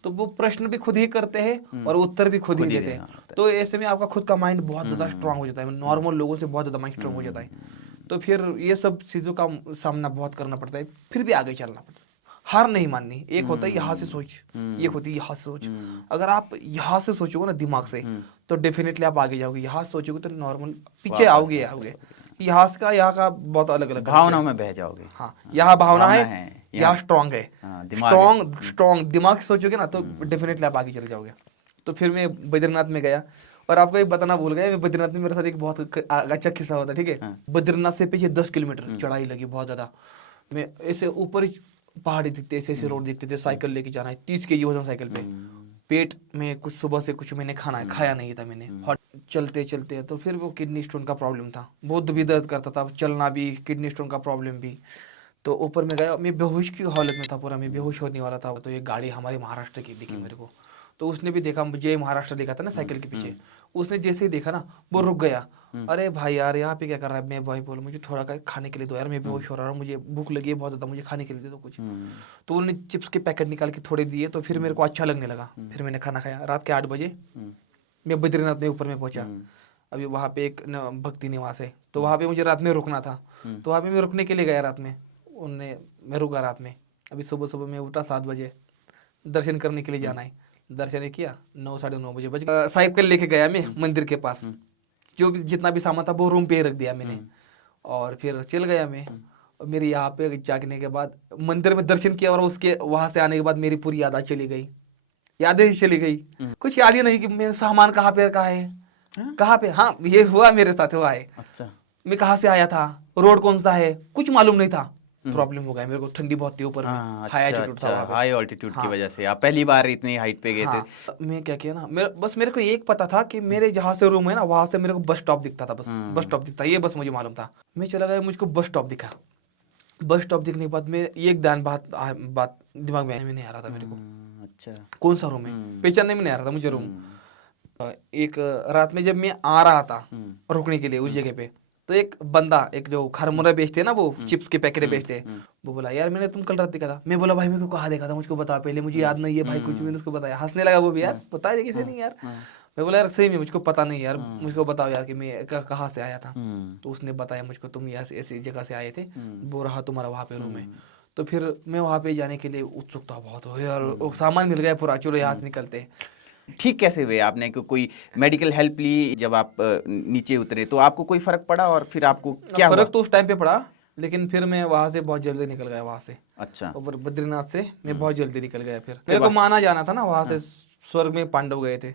तो वो प्रश्न भी खुद ही करते हैं और उत्तर भी खुद ही देते हैं। तो ऐसे में आपका खुद का माइंड बहुत ज्यादा स्ट्रांग हो जाता है, नॉर्मल लोगों से बहुत ज्यादा माइंड स्ट्रांग हो जाता है। तो फिर ये सब चीजों का सामना बहुत करना पड़ता है, फिर भी आगे चलना पड़ता है। हार नहीं माननी। एक होता है यहाँ से सोच, एक होती है यहाँ से सोच। अगर आप यहाँ से सोचोगे ना दिमाग से, तो डेफिनेटली आप आगे जाओगे। यहाँ से सोचोगे तो नॉर्मल पीछे आओगे आओगे। यहाँ का बहुत अलग अलग भावनाओं में बह जाओगे। हाँ, यहाँ भावना है, यहाँ यहाँ स्ट्रांग है। दिमाग है। स्ट्रांग दिमाग से सोचोगे ना तो डेफिनेटली आप आगे चले जाओगे। तो फिर मैं बद्रीनाथ में गया। और आपको एक बताना भूल गया, मैं बद्रीनाथ में मेरे साथ एक बहुत अच्छा किस्सा होता है, ठीक है। बद्रीनाथ से पीछे 10 किलोमीटर चढ़ाई लगी बहुत ज्यादा। मैं ऐसे ऊपर ही पहाड़ी दिखते, ऐसे ऐसे रोड दिखते थे, साइकिल लेके जाना है, 30 kg वजन साइकिल पे। पेट में कुछ सुबह से कुछ मैंने खाया नहीं था मैंने। हॉट चलते चलते तो फिर वो किडनी स्टोन का प्रॉब्लम था, बहुत भी दर्द करता था, चलना भी, किडनी स्टोन का प्रॉब्लम भी। तो ऊपर में गया, मैं बेहोश की हालत में था पूरा, मैं बेहोश होने वाला था। तो ये गाड़ी हमारे महाराष्ट्र की दिखी मेरे को। तो उसने भी देखा, मुझे महाराष्ट्र देखा था ना साइकिल के पीछे। उसने जैसे ही देखा ना, वो रुक गया। अरे भाई यार, यहाँ पे क्या कर रहा है। मैं भाई बोला, मुझे थोड़ा खाने के लिए दो यार, मैं बेहोश हो रहा हूँ, मुझे भूख लगी है बहुत ज़्यादा, मुझे खाने के लिए दे दो कुछ। तो उन्होंने चिप्स के पैकेट निकाल के थोड़े दिए, तो फिर मेरे को अच्छा लगने लगा। फिर मैंने खाना खाया। रात के 8 बजे मैं बद्रीनाथ में ऊपर में पहुंचा। अभी वहाँ पे एक भक्ति निवास है, तो वहाँ पे मुझे रात में रुकना था। तो वहाँ पे मैं रुकने के लिए गया रात में। मैं रुका रात में। अभी सुबह सुबह मैं उठा 7 बजे, दर्शन करने के लिए जाना है। दर्शन किया, 9 साढ़े 9 बजे बज गए। साइकिल लेके गया मैं मंदिर के पास, जो भी जितना भी सामान था वो रूम पे ही रख दिया मैंने। और फिर चल गया मैं। और मेरी यहाँ पे जागने के बाद मंदिर में दर्शन किया, और उसके वहां से आने के बाद मेरी पूरी यादें चली गई। यादें ही चली गई, कुछ याद ही नहीं कि मेरा सामान कहाँ पे रखा है, कहाँ पे। हाँ, ये हुआ मेरे साथ, हुआ है। अच्छा। मैं कहाँ से आया था, रोड कौन सा है, कुछ मालूम नहीं था। प्रॉब्लम हो गया मेरे को, ठंडी बहुत थी ऊपर में, हाई एल्टीट्यूड था वहाँ पे। हाई ऑल्टीट्यूड की वजह से आप पहली बार इतनी हाइट पे गए थे। मैं क्या किया ना, मेरे को एक पता था कि मेरे जहाँ से रूम है ना, वहां से मेरे को बस स्टॉप दिखता था, बस बस स्टॉप दिखता, ये बस मुझे मालूम था। मैं चला गया, मुझको बस स्टॉप दिखा। बस स्टॉप दिखने के बाद में एक ध्यान बात दिमाग में नहीं आ रहा था मेरे को। अच्छा। कौन सा रूम है, पहचानने में नहीं आ रहा था मुझे रूम। एक रात में जब मैं आ रहा था रुकने के लिए उस जगह पे, तो एक बंदा, एक जो खरमुरा बेचते हैं ना, वो चिप्स के पैकेट बेचते हैं, वो बोला, यार मैंने तुम कल रात देखा था। मैं बोला, भाई मेरे को कहाँ देखा था, मुझको बता पहले, मुझे याद नहीं है भाई कुछ। मैंने उसको बताया, हंसने लगा वो भी, यार बता दे कैसे नहीं यार। मैं बोला, यार सही में मुझको पता नहीं यार, मुझको बताओ यार कि मैं कहाँ से आया था। तो उसने बताया मुझको, तुम ऐसी ऐसी जगह से आए थे, वो रहा तुम्हारा वहाँ पे रूम है। तो फिर मैं वहाँ पे जाने के लिए उत्सुकता बहुत हो गई, और सामान मिल गया पूरा, चलो यहाँ से निकलते। ठीक कैसे हुए आपने, कोई मेडिकल हेल्प ली? जब आप नीचे उतरे तो आपको कोई फर्क पड़ा, और फिर आपको क्या हुआ? फर्क तो उस टाइम पे पड़ा, लेकिन फिर मैं वहां से बहुत जल्दी निकल गया वहां से। अच्छा। ऊपर बद्रीनाथ से मैं बहुत जल्दी निकल गया। फिर मेरे को माना जाना था ना, वहां से स्वर्ग में पांडव गए थे।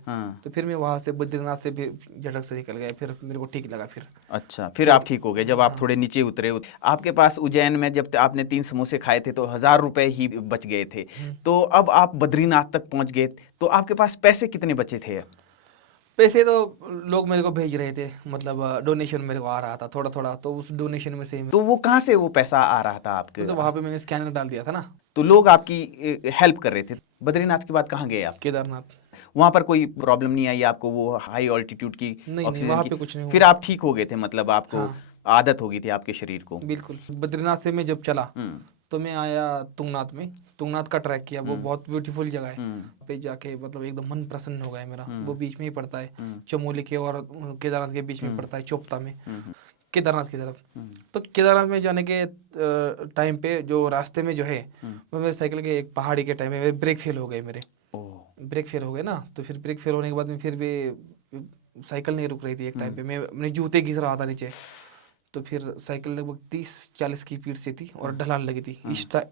तो फिर मैं वहां से बद्रीनाथ से भी झटक से निकल गया, फिर मेरे को ठीक लगा फिर। अच्छा, फिर आप ठीक हो गए जब आप थोड़े नीचे उतरे। आपके पास उज्जैन में जब आपने 3 समोसे खाए थे तो 1000 रुपए ही बच गए थे। तो अब आप बद्रीनाथ तक पहुंच गए, तो आपके पास पैसे कितने बचे थे? पैसे तो लोग मेरे को भेज रहे थे, मतलब डोनेशन मेरे को आ रहा था थोड़ा थोड़ा, तो उस डोनेशन में से तो वो कहाँ से वो पैसा आ रहा था आपके? मतलब वहां पे मैंने स्कैनर डाल दिया था ना। तो लोग आपकी हेल्प कर रहे थे। बद्रीनाथ के बाद कहाँ गए आप? केदारनाथ। वहां पर कोई प्रॉब्लम नहीं आई आपको, वो हाई ऑल्टीट्यूड की नहीं ऑक्सीजन वहां की? पे कुछ नहीं फिर हुआ। आप ठीक हो गए थे, मतलब आपको आदत हो गई थी आपके शरीर को? बिल्कुल। बद्रीनाथ से मैं जब चला तो मैं आया तुंगनाथ में। तुंगनाथ का ट्रैक किया, वो बहुत ब्यूटीफुल जगह है। पे जाके मतलब एकदम मन प्रसन्न हो गया मेरा। वो बीच में ही पड़ता है, चमोली के और केदारनाथ के बीच में पड़ता है, चोपता में। केदारनाथ की तरफ। हम्म, तो केदारनाथ में जाने के टाइम पे जो रास्ते में जो है हम्म, वो मेरे साइकिल के एक पहाड़ी के टाइम में मेरे ब्रेक फेल हो गए मेरे। ओ, ब्रेक फेल हो गए ना, तो फिर ब्रेक फेल होने के बाद में फिर भी साइकिल नहीं रुक रही थी एक टाइम पे, मैं अपने जूते घिस रहा था नीचे। तो फिर साइकिल लगभग 30-40 की स्पीड से थी और ढलान लगी थी,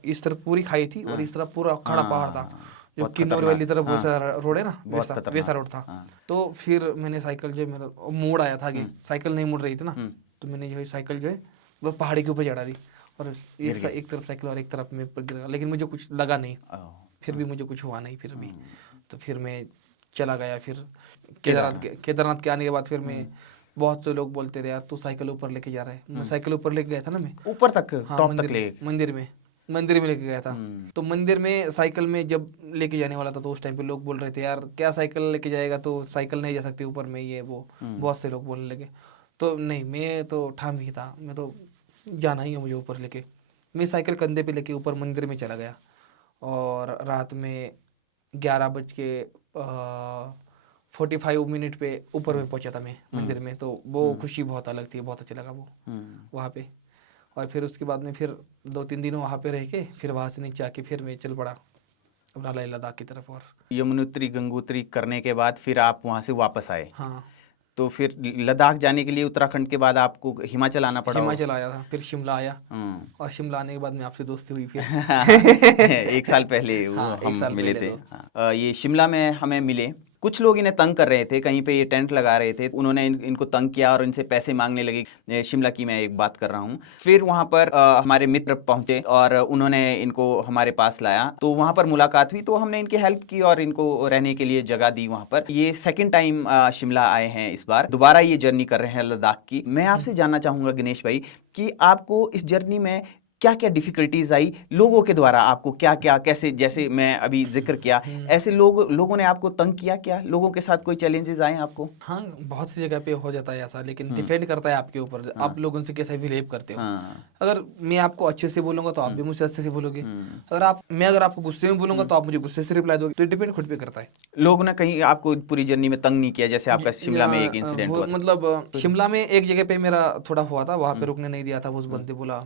इस तरफ पूरी खाई थी और इस तरफ पूरा खड़ा पहाड़ था, हाँ, जो बहुत किन्नौर वाली खतरनाक, तरफ हाँ, वैसा रोड है ना, बहुत वैसा खतरनाक, वैसा रोड था। हाँ, तो फिर मैंने साइकिल जो है मेरा मोड़ आया था आगे, साइकिल नहीं मुड़ रही थी ना, हम्म, तो मैंने जो है साइकिल जो है वो पहाड़ी के ऊपर चढ़ा दी और गिर गए, एक तरफ साइकिल और एक तरफ में गिर गया, लेकिन मुझे कुछ लगा नहीं, ओ, फिर भी मुझे कुछ हुआ नहीं फिर भी। हम्म, तो फिर मैं चला गया फिर केदारनाथ, केदारनाथ के आने के बाद फिर मैं, बहुत से लोग बोलते थे यार तू साइकिल ऊपर लेके जा रहा है, मैं साइकिल ऊपर लेके गया था ना मैं, ऊपर तक, हाँ टॉप तक ले, मंदिर में लेके गया था। हम्म, तो मंदिर में साइकिल में जब लेके जाने वाला था तो उस टाइम पे लोग बोल रहे थे यार क्या साइकिल लेके जाएगा, तो साइकिल नहीं जा सकती ऊपर में, ये वो बहुत से लोग बोलने लगे। तो नहीं, मैं तो ठाम ही था, मैं तो जाना ही है मुझे ऊपर लेके। मैं साइकिल कंधे पे लेके ऊपर मंदिर में चला गया और रात में 11:45 पे ऊपर में पहुंचा था मैं मंदिर में। तो वो खुशी बहुत अलग थी, बहुत अच्छा लगा वो वहाँ पे। और फिर उसके बाद में फिर 2-3 दिन वहाँ पे रह के फिर वहाँ से नीचे आके फिर मैं चल पड़ा अपना लेह लद्दाख की तरफ। और यमुनोत्री गंगोत्री करने के बाद फिर आप वहाँ से वापस आए, हाँ, तो फिर लद्दाख जाने के लिए उत्तराखंड के बाद आपको हिमाचल आना पड़ा हो। हिमाचल आया था, फिर शिमला आया हम्म, और शिमला आने के बाद में आपसे दोस्ती हुई फिर। 1 साल पहले वो हाँ, एक हम साल मिले पहले थे, दोस्त। हाँ। ये शिमला में हमें मिले, कुछ लोग इन्हें तंग कर रहे थे, कहीं पे ये टेंट लगा रहे थे, उन्होंने इनको तंग किया और इनसे पैसे मांगने लगे। शिमला की मैं एक बात कर रहा हूँ। फिर वहाँ पर हमारे मित्र पहुँचे और उन्होंने इनको हमारे पास लाया, तो वहाँ पर मुलाकात हुई, तो हमने इनकी हेल्प की और इनको रहने के लिए जगह दी वहाँ पर। ये सेकंड टाइम शिमला आए हैं, इस बार दोबारा ये जर्नी कर रहे हैं लद्दाख की। मैं आपसे जानना चाहूँगा गणेश भाई कि आपको इस जर्नी में क्या क्या डिफिकल्टीज आई, लोगों के द्वारा आपको क्या क्या, कैसे, जैसे मैं अभी जिक्र किया, ऐसे लोगों ने आपको तंग किया क्या, लोगों के साथ कोई चैलेंजेस आए आपको? हाँ, बहुत सी जगह पे हो जाता है ऐसा, लेकिन हम्म, डिपेंड करता है आपके ऊपर, आप लोगों से कैसे बिहेव करते हो। हाँ, अगर मैं आपको अच्छे से बोलूंगा तो आप भी मुझसे अच्छे से बोलोगे। हम्म, अगर आपको गुस्से में बोलूंगा तो आप मुझे गुस्से से रिप्लाई दोगे। तो डिपेंड खुद पे करता है। लोगों ने कहीं आपको पूरी जर्नी में तंग नहीं किया, जैसे आपका शिमला में एक इंसिडेंट हुआ था? मतलब शिमला में एक जगह पे मेरा थोड़ा हुआ था, वहां पे रुकने नहीं दिया था वो, उस बंदे बोला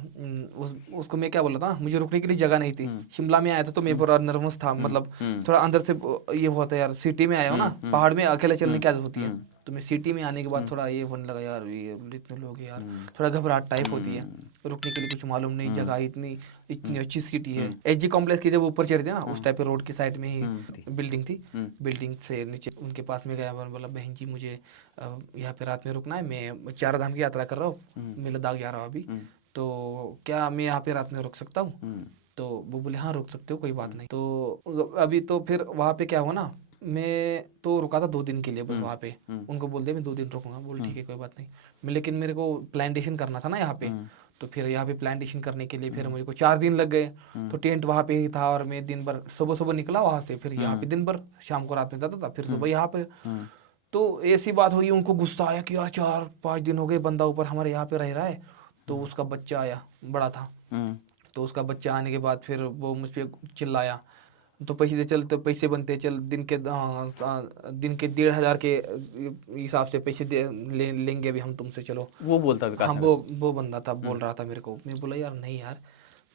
उसको मैं क्या बोला था, मुझे रुकने के लिए जगह नहीं थी। शिमला में आया था तो मैं पूरा नर्वस था, मतलब थोड़ा अंदर से ये हुआ था यार, सिटी में आया हो ना, पहाड़ में अकेले चलने की आदत होती है। तो मैं सिटी में आने के बाद थोड़ा ये होने लगा यार, ये इतने लोग हैं यार, थोड़ा घबराहट टाइप होती है, रुकने के लिए कुछ मालूम नहीं, जगह इतनी इतनी अच्छी सिटी है। एजी कॉम्प्लेक्स की जब ऊपर चढ़ते ना, उस टाइप पे रोड की साइड में ही बिल्डिंग थी। बिल्डिंग से नीचे उनके पास में गया, मैंने बोला बहन जी मुझे यहाँ पे रात में रुकना है, मैं 4 धाम की यात्रा कर रहा हूँ, मैं लद्दाख जा रहा हूँ अभी, तो क्या मैं यहाँ पे रात में रुक सकता हूँ? तो वो बोले हाँ रुक सकते हो, कोई बात नहीं। तो अभी तो फिर वहाँ पे क्या हुआ ना, मैं तो रुका था 2 दिन के लिए बस वहाँ पे, उनको बोल दिया मैं 2 दिन रुकूंगा, बोल ठीक है कोई बात नहीं। लेकिन मेरे को प्लांटेशन करना था ना यहाँ पे, तो फिर यहाँ पे प्लांटेशन करने के लिए फिर मुझे को 4 दिन लग गए। तो टेंट वहाँ पे ही था और मैं दिन भर सुबह सुबह निकला वहाँ से, फिर यहाँ पे दिन भर, शाम को रात में जाता था, फिर सुबह यहाँ पे। तो ऐसी बात हुई, उनको गुस्सा आया कि यार 4-5 दिन हो गए बंदा ऊपर हमारे यहाँ पे रह रहा है। तो उसका बच्चा आया, बड़ा था, तो उसका बच्चा आने के बाद फिर वो मुझ पर चिल्लाया, तो पैसे दे चल, तो पैसे बनते चल, दिन के 1,500 के हिसाब से पैसे लेंगे अभी हम तुमसे, चलो। वो बोलता विकास हाँ, नगर? वो बंदा था, बोल रहा था मेरे को। मैं बोला यार नहीं यार,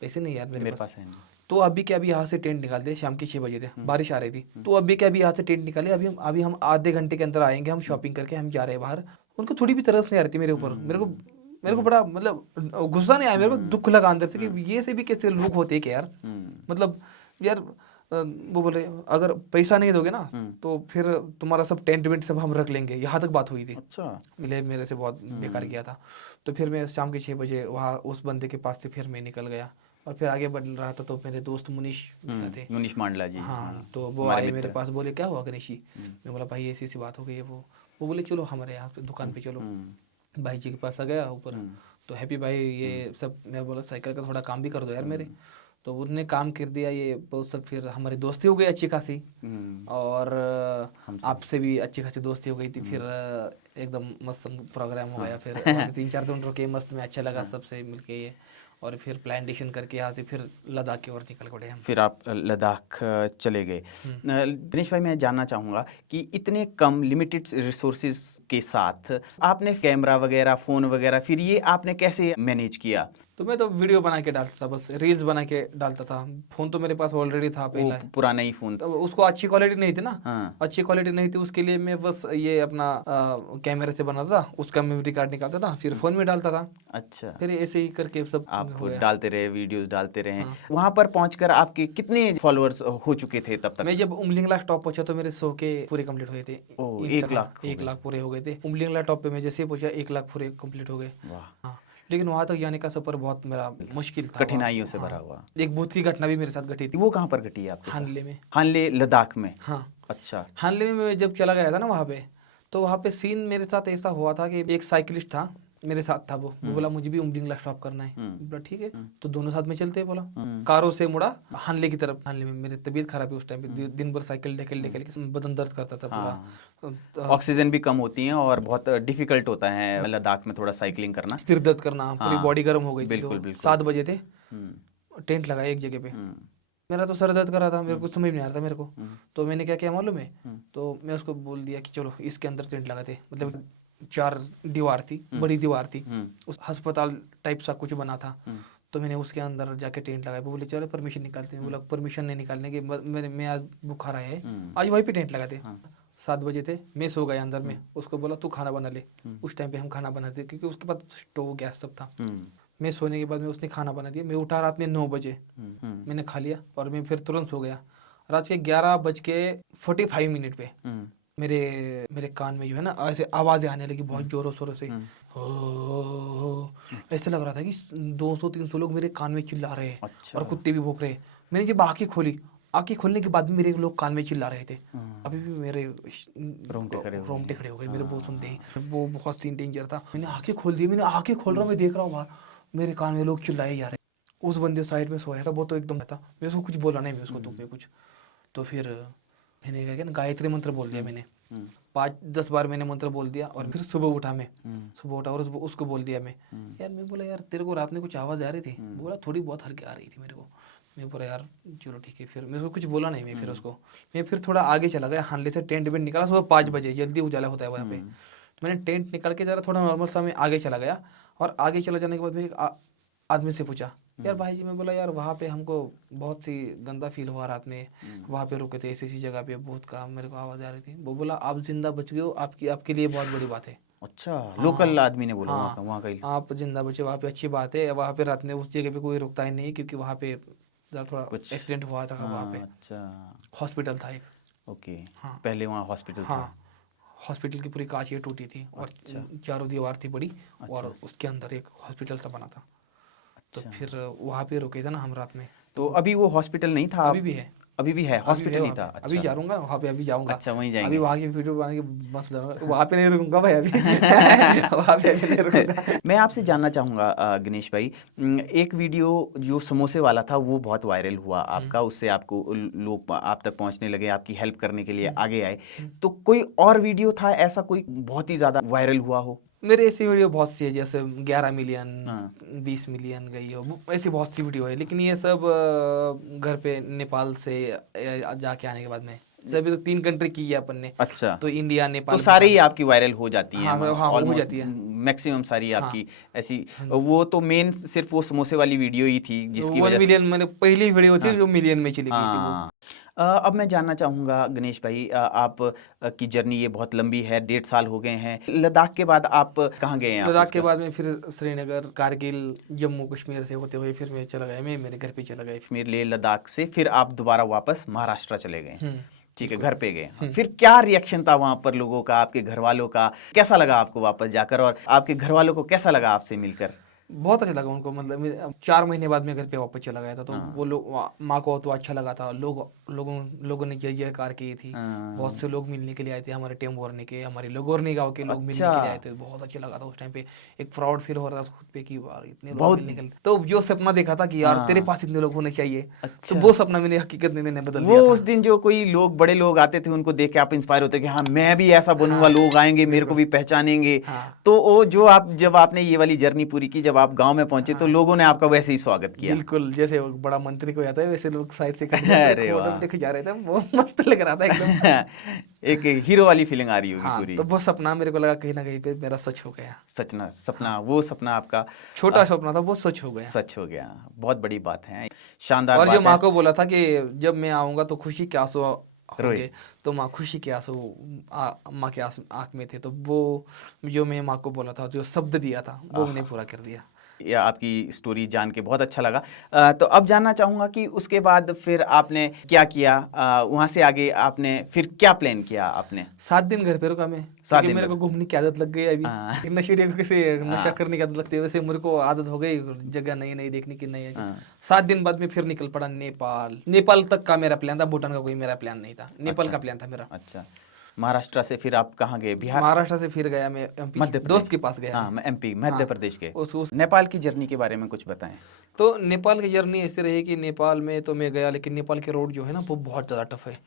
पैसे नहीं यार मेरे मेरे पास। पास है नहीं। तो अभी क्या, अभी यहाँ से टेंट निकालते, शाम के 6 बजे थे, बारिश आ रही थी। तो अभी क्या, अभी यहाँ से टेंट निकाले, अभी हम आधे घंटे के अंदर आएंगे, हम शॉपिंग करके हम जा रहे हैं बाहर। उनको थोड़ी भी तरस नहीं आ रही थी मेरे ऊपर, मेरे को बड़ा मतलब गुस्सा नहीं आया, मेरे को दुख लगा अंदर से कि ये से भी कैसे लोग होते हैं क्या यार, मतलब यार। वो बोल रहे अगर पैसा नहीं दोगे ना तो फिर तुम्हारा सब टेंट वेंट सब हम रख लेंगे, यहाँ तक बात हुई थी। अच्छा, मिले मेरे से बहुत बेकार किया था। तो फिर मैं शाम के 6 बजे वहाँ उस बंदे के पास से फिर मैं निकल गया और फिर आगे बढ़ रहा था। तो मेरे दोस्त मुनीश थे, मुनीश मांडला जी, हाँ, तो वो हमारे आए मेरे मित्र। पास, बोले क्या हुआ गणेश जी? मैं बोला भाई ऐसी सी बात हो गई है। वो बोले चलो हमारे यहाँ पे दुकान पे चलो। भाई जी के पास आ गया ऊपर, तो हैप्पी भाई ये सब, मैं बोला साइकिल का थोड़ा काम भी कर दो यार मेरे। तो उन्होंने काम कर दिया ये वो सब, फिर हमारी दोस्ती हो गई अच्छी खासी, और आपसे भी अच्छी खासी दोस्ती हो गई थी। फिर एकदम मस्त प्रोग्राम हो गया। फिर वहाँ पे 3-4 दिन रुके, मस्त में अच्छा लगा सबसे मिलके ये, और फिर प्लांटेशन करके यहाँ से फिर लद्दाख की ओर निकल पड़े हम। फिर आप लद्दाख चले गए। दिनेश भाई, मैं जानना चाहूँगा कि इतने कम लिमिटेड रिसोर्सेज के साथ आपने कैमरा वगैरह, फ़ोन वगैरह, फिर ये आपने कैसे मैनेज किया? तो मैं तो वीडियो बना के डालता था, बस रील्स बना के डालता था। फोन तो मेरे पास ऑलरेडी था वो पहले, पुराना ही फ़ोन था। तो उसको अच्छी क्वालिटी नहीं थी ना। हाँ। अच्छी क्वालिटी नहीं थी, उसके लिए मैं बस ये अपना कैमरे से बनाता था, उसका मेमोरी कार्ड निकालता था, फिर फोन में डालता था। अच्छा, फिर ऐसे ही करके सब आप हो गया। डालते रहे, वीडियोस डालते रहे। हाँ। वहाँ पर पहुँचकर आपके कितने फॉलोअर्स हो चुके थे तब तक? मैं जब उमलिंगला टॉप पहुंचा तो मेरे 100 के पूरे कंप्लीट हुए थे। ओह, Insta 1 लाख हो 1 गए। लाख पूरे हो गए थे। उमलिंगला टॉप पे मैं जैसे ही पहुंचा 1 लाख पूरे कंप्लीट हो गए। वाह, हाँ, लेकिन वहां तक जाने का सफर बहुत मेरा मुश्किल था। कठिनाइयों से भरा हुआ। एक भूत की घटना भी मेरे साथ घटी थी। वो कहाँ पर घटी है आपके साथ? हानले में। हानले, लद्दाख में? हाँ, अच्छा। हानले में मैं जब चला गया था ना वहाँ पे, तो वहाँ पे सीन मेरे साथ ऐसा हुआ था कि एक साइकिलिस्ट था मेरे साथ था, वो बोला मुझे भी उमलिंगला स्टॉप करना है। बोला ठीक है, तो दोनों साथ में चलते हैं। बोला कारों से मुड़ा हानले की तरफ। हानले में मेरी तबीयत खराब है उस टाइम पे, दिन भर साइकिल ढकेल ढकेल के बदन दर्द करता था पूरा। ऑक्सीजन भी कम होती है और बहुत डिफिकल्ट होता है लद्दाख में थोड़ा साइकिलिंग करना। सिर दर्द करना, पूरी हाँ, बॉडी गर्म हो गई थी। बिल्कुल, तो बिल्कुल। 7 बजे थे, हम्म, टेंट लगाया एक जगह पे। हम्म, मेरा तो सर दर्द कर रहा था, मेरे को समझ नहीं आ रहा था मेरे को। तो मैंने क्या किया मालूम है, हम्म। तो मैं उसको बोल दिया कि चलो इसके अंदर टेंट लगाते। मतलब 4 दीवार थी, बड़ी दीवार थी, उस अस्पताल टाइप सा कुछ बना था। तो मैंने उसके अंदर जाके टेंट लगाया। वो बोले चलो परमिशन निकालते हैं। बोला परमिशन नहीं निकालने के, मैं आज बुखार आया है, आज वहीं पे टेंट लगाते। 7 बजे थे, मैं सो गया अंदर में। उसको बोला तू खाना बना ले। उस टाइम पे हम खाना बनाते क्योंकि उसके पास स्टोव गैस सब था। मैं सोने के बाद में उसने खाना बना दिया। मैं उठा रात में 9 बजे, मैंने खा लिया और मैं फिर तुरंत सो गया। रात के 11:45 पे मेरे कान में जो है ना ऐसे आवाजें आने लगी बहुत जोरों शोरों से। ऐसे लग रहा था कि 200-300 लोग मेरे कान में चिल्ला रहे हैं। अच्छा। और कुत्ते भी भौंक रहे हैं। मैंने जब आंखें खोली, आंखें खोलने के बाद भी मेरे लोग कान में चिल्ला रहे थे। अभी भी मेरे रोंगटे खड़े हो गए मेरे वो सुनते ही। वो बहुत सीन डेंजर था। मैंने आंखें खोल दी, मैंने आंखें खोल रहा हूँ, मैं देख रहा हूँ बाहर मेरे कान में लोग चिल्लाए जा रहे हैं। उस बंदे साइड में सोया था, वो तो एकदम था। मैं उसको कुछ बोला नहीं, मैं उसको तुम पे कुछ। तो फिर मैंने क्या किया ना, गायत्री मंत्र बोल दिया मैंने। 5-10 बार मैंने मंत्र बोल दिया और फिर सुबह उठा मैं। सुबह उठा और उसको बोल दिया मैं, यार मैं बोला यार तेरे को रात में कुछ आवाज़ आ रही थी? बोला थोड़ी बहुत हल्की आ रही थी मेरे को। मैं बोला यार चलो ठीक है। फिर मैं उसको कुछ बोला नहीं। मैं फिर उसको मैं फिर थोड़ा आगे चला गया। हानले से टेंट वेंट निकाला। सुबह 5 बजे जल्दी उजाला होता है वहाँ पे। मैंने टेंट निकाल के जरा थोड़ा नॉर्मल सा मैं आगे चला गया। और आगे चला जाने के बाद मैं एक आदमी से पूछा, यार भाई जी, मैं बोला यार वहाँ पे हमको बहुत सी गंदा फील हुआ रात में, वहाँ पे रुके थे ऐसी जगह पे, बहुत का मेरे को आवाज़ आ रही थी। वो बोला आप जिंदा बच गए हो, आपके लिए बहुत बड़ी बात है। अच्छा, लोकल आदमी ने बोला? हाँ, वहाँ का ही? आप जिंदा बचे, वहाँ पे अच्छी बात है। वहाँ पे रात में उस जगह पे कोई रुकता ही नहीं, क्योंकि वहाँ पे थोड़ा कुछ एक्सीडेंट हुआ था वहाँ पे। अच्छा, हॉस्पिटल था एक। ओके। हाँ, पहले वहाँ हॉस्पिटल था? हाँ, हॉस्पिटल की पूरी कांच ये टूटी थी और चारों दीवार थी बड़ी, और उसके अंदर एक हॉस्पिटल सा बना था। तो फिर वहाँ पे रुके थे ना हम रात में। तो अभी वो हॉस्पिटल नहीं था? अभी भी है। अभी भी है, हॉस्पिटल ही था? अभी अच्छा, जाऊंगा वहाँ पे, अभी जाऊंगा। अच्छा, वहीं अभी जाएंगे। वहाँ की वीडियो बनाने के मस्त लगा। वहाँ पे नहीं रुकूंगा भाई अभी। वहाँ पे अभी नहीं रुकूंगा। मैं आपसे जानना चाहूँगा गणेश भाई, एक वीडियो जो समोसे वाला था वो बहुत वायरल हुआ आपका, उससे आपको लोग आप तक पहुँचने लगे, आपकी हेल्प करने के लिए आगे आए। तो कोई और वीडियो था ऐसा कोई बहुत ही ज़्यादा वायरल हुआ हो? मेरे ऐसी वीडियो बहुत सी है, जैसे 11 मिलियन 20 मिलियन गई हो, ऐसी बहुत सी वीडियो है। लेकिन ये सब घर पे नेपाल से जाके आने के बाद में, अभी तो 3 कंट्री की है अपन ने। अच्छा, तो इंडिया, तो नेपाल, सारी ही आपकी वायरल हो जाती है? हाँ हाँ हो ऑलमोस्ट जाती है। मैक्सिमम सारी हाँ, आपकी ऐसी। वो तो मेन सिर्फ वो समोसे वाली वीडियो ही थी जिसकी 1 वजह से। मिलियन मैंने पहली वीडियो थी जो मिलियन में चली गई थी वो। हाँ। अब मैं जानना चाहूँगा गणेश भाई, आप की जर्नी ये बहुत लंबी है, 1.5 साल हो गए हैं। लद्दाख के बाद आप कहाँ गए हैं? लद्दाख के बाद में फिर श्रीनगर, कारगिल, जम्मू कश्मीर से होते हुए फिर मैं चला गया, मैं मेरे घर पे चला गया। फिर लेह लद्दाख से फिर आप दोबारा वापस महाराष्ट्र चले गए? ठीक है, घर पे गए। फिर क्या रिएक्शन था वहाँ पर लोगों का, आपके घर वालों का? कैसा लगा आपको वापस जाकर, और आपके घर वालों को कैसा लगा आपसे मिलकर? बहुत अच्छा लगा उनको, मतलब 4 महीने बाद मैं घर पे वापस चला गया था, तो वो लोग माँ को तो अच्छा लगा था, लोगों ने जय जयकार की थी, बहुत से लोग मिलने के लिए आए थे, हमारे टेम्बोर्नी के, हमारे लोगोरनी गांव के लोग मिलने के लिए आए थे, बहुत अच्छा लगा था उस टाइम पे। एक प्राउड फील हो रहा था खुद पे कि यार इतने लोग बहुत मिलने के लिए, तो जो सपना देखा था कि यार तेरे पास इतने लोग होने चाहिए, तो अच्छा। वो सपना मैंने हकीकत में मैंने बदल वो दिया उस था। दिन जो कोई लोग, बड़े लोग आते थे, उनको देख के आप इंस्पायर होते कि हाँ मैं भी ऐसा बनूंगा, हाँ लोग आएंगे मेरे को बिल्कुल। भी पहचानेंगे। हाँ तो वो जो आप, जब आपने ये वाली जर्नी पूरी की, जब आप गांव में पहुंचे तो हाँ लोगों ने आपका वैसे ही स्वागत किया। बिल्कुल, जैसे वो बड़ा मंत्री को जाता है वैसे लोग साइड से खड़े थे, पूरे अरे फोटो वाह। लेके जा रहे थे, बहुत मस्त लग रहा था एकदम। एक हीरो वाली फीलिंग आ रही होगी हाँ पूरी। तो वो सपना मेरे को लगा कहीं ना कहीं पे मेरा सच हो गया। सचना हाँ सपना, वो सपना आपका छोटा सपना था वो सच हो गया। सच हो गया। बहुत बड़ी बात है, शानदार और जो बात है। माँ को बोला था कि जब मैं आऊंगा तो खुशी के आंसू रोए। होंगे, तो माँ खुशी के आंसू माँ के आंख में थे, तो वो जो मैं माँ को बोला था, जो शब्द दिया था वो मैंने पूरा कर दिया। या आपकी स्टोरी जान के बहुत अच्छा लगा। तो अब जानना चाहूँगा कि उसके बाद फिर आपने क्या किया, वहाँ से आगे आपने फिर क्या प्लान किया आपने? 7 दिन घर पे रुका मैं, 7 क्योंकि दिन मेरे को लगे। घूमने की आदत लग गई है अभी। हाँ एक नशेड़ी को कैसे नशा हाँ करने की आदत लगती है, वैसे मेरे को आदत हो गई, जगह नई नई देखने की, नई हाँ। 7 दिन बाद में फिर निकल पड़ा नेपाल। नेपाल तक का मेरा प्लान था, भूटान का कोई मेरा प्लान नहीं था, नेपाल अच्छा का प्लान था मेरा। अच्छा। महाराष्ट्र से फिर आप कहाँ गए? बिहार? महाराष्ट्र से फिर गया मैं एमपी, मध्य दोस्त प्रदेश? के पास गया हाँ, मैं। मैं एमपी, मध्य हाँ प्रदेश के। उस नेपाल की जर्नी के बारे में कुछ बताएं। तो नेपाल की जर्नी ऐसे रही कि नेपाल में तो मैं गया, लेकिन नेपाल के रोड जो है ना वो बहुत ज़्यादा टफ है,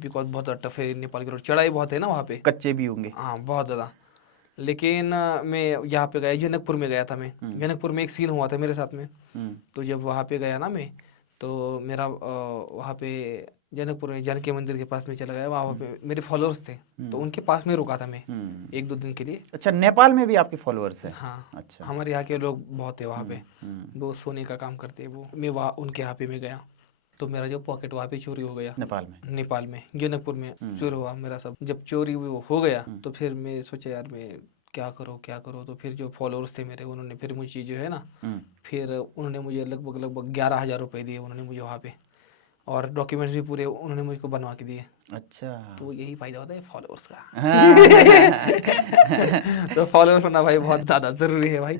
बिकॉज बहुत ज़्यादा टफ है नेपाल के रोड, चढ़ाई बहुत है ना वहाँ पे। कच्चे भी होंगे। हाँ बहुत ज़्यादा। लेकिन मैं यहाँ पे गया, जनकपुर में गया था मैं, जनकपुर में एक सीन हुआ था मेरे साथ में। तो जब वहाँ पे गया ना मैं, तो मेरा वहाँ पे जनकपुर में जानकी मंदिर के पास में चला गया, वहाँ पे मेरे फॉलोअर्स थे, तो उनके पास में रुका था मैं 1-2 दिन के लिए। अच्छा, नेपाल में भी आपके फॉलोअर्स हैं? हाँ अच्छा। हमारे यहाँ के लोग बहुत है वहाँ पे, वो सोने का काम करते हैं, वो मैं वहाँ उनके यहाँ पे मैं गया, तो मेरा जो पॉकेट वहाँ पे चोरी हो गया। नेपाल में? नेपाल में जनकपुर में चोरी हुआ मेरा सब। जब चोरी वो हो गया तो फिर मैं सोचा यार मैं क्या करूँ, तो फिर जो फॉलोअर्स थे मेरे, उन्होंने फिर मुझे जो है ना, फिर उन्होंने मुझे लगभग 11,000 रुपये दिए उन्होंने मुझे वहाँ पे, और डॉक्यूमेंट्स भी पूरे उन्होंने मुझको बनवा के दिए। अच्छा। तो यही फायदा होता है फॉलोअर्स का। हाँ। तो फॉलोअर्स होना भाई बहुत ज़्यादा ज़रूरी है भाई।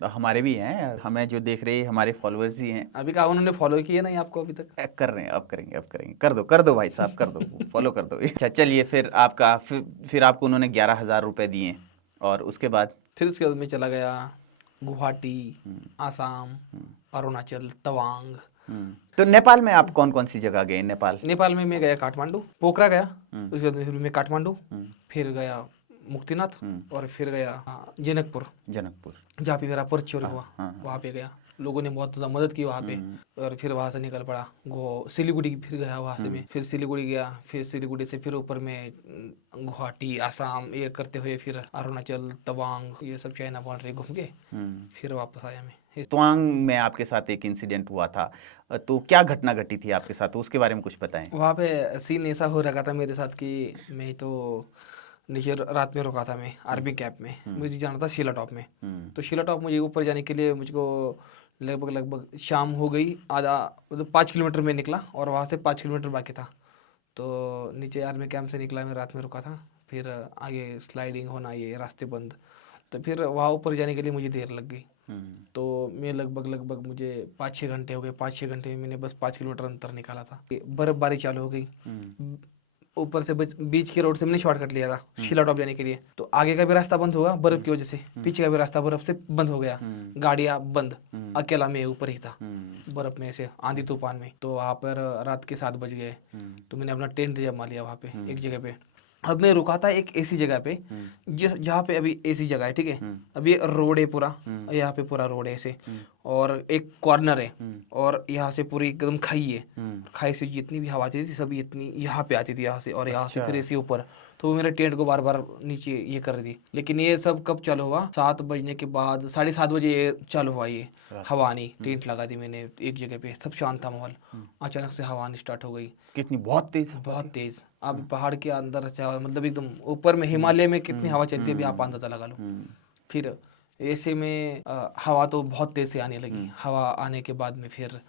तो हमारे भी हैं, हमें जो देख रहे हैं हमारे फॉलोअर्स ही हैं। अभी कहा उन्होंने फॉलो किया नहीं आपको अभी तक? कर रहे हैं, अब करेंगे, अब करेंगे। कर दो भाई साहब, कर दो, फॉलो कर दो। अच्छा चलिए, फिर आपका फिर आपको उन्होंने 11,000 रुपये दिए, और उसके बाद? फिर उसके बाद मैं चला गया गुवाहाटी, आसाम, अरुणाचल, तवांग। तो नेपाल में आप कौन कौन सी जगह गए नेपाल? नेपाल में मैं गया काठमांडू, पोखरा गया, उसके बाद फिर मैं काठमांडू, फिर गया मुक्तिनाथ, और फिर गया जनकपुर, जनकपुर। जहाँ पे मेरा पर्स चोरी हुआ, हाँ। वहाँ पे गया। लोगों ने बहुत ज़्यादा मदद की वहाँ पे, और फिर वहाँ से निकल पड़ा सिलीगुड़ी, फिर गया वहाँ से मैं, फिर सिलीगुड़ी गया, फिर सिलीगुड़ी से फिर ऊपर में गुवाहाटी, आसाम, ये करते हुए फिर अरुणाचल, तवांग, ये सब चाइना बाउंड्री घूम के फिर वापस आया मैं। तवांग में आपके साथ एक इंसिडेंट हुआ था, तो क्या घटना घटी थी आपके साथ, उसके बारे में कुछ बताएं। वहाँ पे सीन ऐसा हो रखा था मेरे साथ कि मैं तो नीचे रात में रुका था, मैं आर्मी कैंप में, मुझे जाना था शिला टॉप में। तो शिला टॉप मुझे ऊपर जाने के लिए मुझको लगभग शाम हो गई, आधा मतलब 5 किलोमीटर में निकला, और वहाँ से 5 किलोमीटर बाकी था। तो नीचे आर्मी कैंप से निकला, मैं रात में रुका था, फिर आगे स्लाइडिंग होना, ये रास्ते बंद, तो फिर वहाँ ऊपर जाने के लिए मुझे देर लग गई। तो मैं लगभग मुझे 5-6 घंटे हो गए, 5-6 घंटे में मैंने बस 5 किलोमीटर अंतर निकाला था। बर्फबारी चालू हो गई, ऊपर से बीच के रोड से मैंने शॉर्टकट लिया था शिला टॉप जाने के लिए, तो आगे का भी रास्ता बंद हुआ बर्फ की वजह से, पीछे का भी रास्ता बर्फ से बंद हो गया, गाड़ियाँ बंद, अकेला मैं ऊपर ही था बर्फ में से आंधी तूफान में। तो वहाँ पर रात के 7 बज गए, तो मैंने अपना टेंट जमा लिया वहाँ पे एक जगह पे। अब मैं रुका था एक ऐसी जगह पे, जहाँ पे अभी ऐसी जगह है, ठीक है, अभी रोड है पूरा, यहाँ पे पूरा रोड है ऐसे, और एक कॉर्नर है, और यहाँ से पूरी एकदम खाई है, खाई से जितनी भी हवा आती थी सभी इतनी यहाँ पे आती थी यहाँ से, और यहाँ से फिर ऐसे ऊपर, तो वो मेरे टेंट को बार बार नीचे ये कर रही थी। लेकिन ये सब कब चालू हुआ? 7 बजने के बाद, 7:30 बजे ये चालू हुआ, ये हवा आनी। टेंट लगा दी मैंने एक जगह पे, सब शांत था माहौल, अचानक से हवा आनी स्टार्ट हो गई। कितनी? बहुत तेज? बहुत तेज। आप पहाड़ के अंदर मतलब एकदम ऊपर में हिमालय में कितनी हवा चलती है अभी आप अंदाजा लगा लो। फिर ऐसे में हवा तो बहुत तेज से आने लगी। हवा आने के बाद में फिर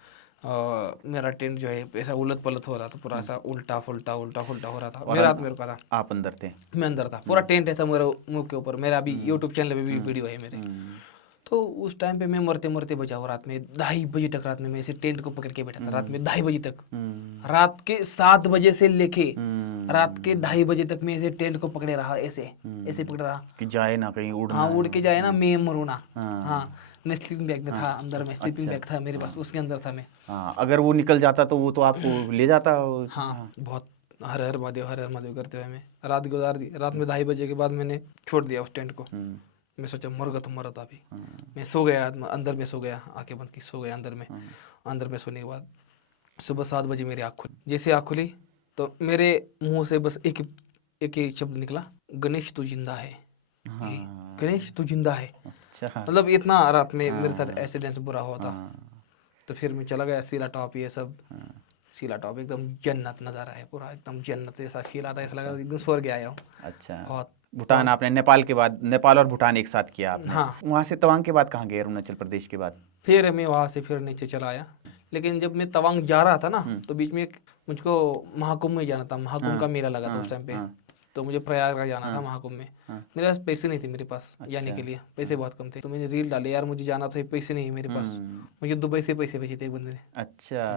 मेरा टेंट जो है ऐसा उलट पलट हो रहा था, पूरा ऐसा उल्टा फुल्टा हो रहा था। मैं रात में रुका था, आप अंदर थे? मैं अंदर था, पूरा टेंट ऐसा मेरे मुंह के ऊपर। मेरा अभी यूट्यूब चैनल पे भी वीडियो है मेरे। तो उस टाइम पे मैं मरते मरते बचा हुआ रात में 2:30 बजे तक। रात में मैं ऐसे टेंट को पकड़ के बैठा था रात में 2:30 बजे तक। रात के 7 बजे से लेके रात के 2:30 बजे तक मैं ऐसे टेंट को पकड़े रहा, ऐसे ऐसे पकड़ रहा कि जाए ना कहीं उड़ना हाँ, उड़ है। के जाए ना, मैं मरूँ ना। हाँ। हाँ, मैं स्लीपिंग बैग में था अंदर में, स्लीपिंग बैग था मेरे पास, उसके अंदर था मैं। हाँ, अगर वो निकल जाता तो वो तो आपको ले जाता। हाँ, बहुत हर हर महादेव करते हुए मैं रात गुजार दी। रात में 2:30 बजे के बाद मैंने छोड़ दिया उस टेंट को। मैं सोचा मरगा तो मरा था अभी। मैं सो गया अंदर में, सो गया, आंखें बंद की सो गया अंदर में। अंदर में सोने के बाद सुबह 7 बजे मेरी आँख खुली। जैसे आँख खुली तो मेरे मुंह से बस एक ही शब्द निकला, गणेश तू जिंदा है। ये, गणेश तू जिंदा है। अच्छा। मतलब इतना रात में मेरे साथ एक्सीडेंट बुरा हुआ था। तो फिर मैं चला गया सीला टॉप, ये सब सीला टॉप एकदम जन्नत नज़ारा है पूरा, एकदम जन्नत जैसा फील आता है, ऐसा लगा एकदम स्वर्ग आया हूँ। अच्छा। बहुत। भूटान आपने नेपाल के बाद, नेपाल और भूटान एक साथ किया आपने। हाँ। वहाँ से तवांग के बाद कहाँ गए, अरुणाचल प्रदेश के बाद? फिर मैं वहाँ से फिर नीचे चला आया। लेकिन जब मैं तवांग जा रहा था ना, तो बीच में मुझको महाकुंभ में जाना था। महाकुंभ का मेला लगा था उस टाइम पे। तो मुझे प्रयागराज जाना था महाकुंभ में। मेरे पास पैसे नहीं थे, मेरे पास जाने के लिए पैसे बहुत कम थे। तो मैंने रील डाले, यार मुझे जाना था, पैसे नहीं है मेरे पास। मुझे दुबई से पैसे भेजे थे एक बंदे ने। अच्छा।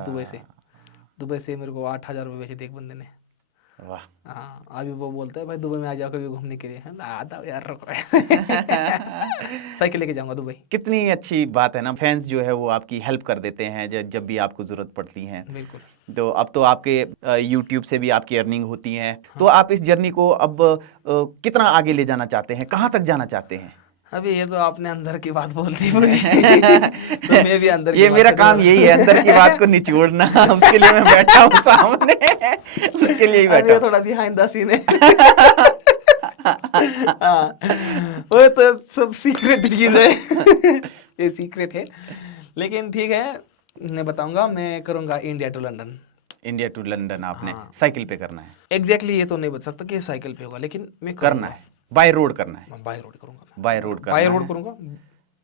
दुबई से मेरे को 8,000 रुपये भेजे थे एक बंदे ने। वाह। हाँ, अभी वो बोलता है भाई दुबई में आ जाओ कभी घूमने के लिए। आता हूँ यार, रुको साइकिल लेके जाऊंगा दुबई। कितनी अच्छी बात है ना, फैंस जो है वो आपकी हेल्प कर देते हैं जब भी आपको ज़रूरत पड़ती है। बिल्कुल। तो अब तो आपके यूट्यूब से भी आपकी अर्निंग होती है। तो आप इस जर्नी को अब कितना आगे ले जाना चाहते हैं, कहाँ तक जाना चाहते हैं? अभी ये तो आपने अंदर की बात बोल दी पूरी। तो मैं भी अंदर की ये बात मेरा करने काम वाला। यही है, अंदर की बात को निचोड़ना। उसके लिए मैं बैठा हूँ सामने, उसके लिए ही अभी बैठा ये थोड़ा बिहाइंड द सीन है। हाँ, वो तो सब सीक्रेट चीज है। ये सीक्रेट है, लेकिन ठीक है, मैं बताऊंगा। मैं करूंगा India to London. India to London आपने हाँ। साइकिल पे करना है? एग्जैक्टली ये तो नहीं बता सकता कि साइकिल पे होगा, लेकिन मैं करना करूंगा। है, बाय रोड करना है। मैं बाय रोड करूंगा। बाय रोड बाय करना रोड है। करूंगा,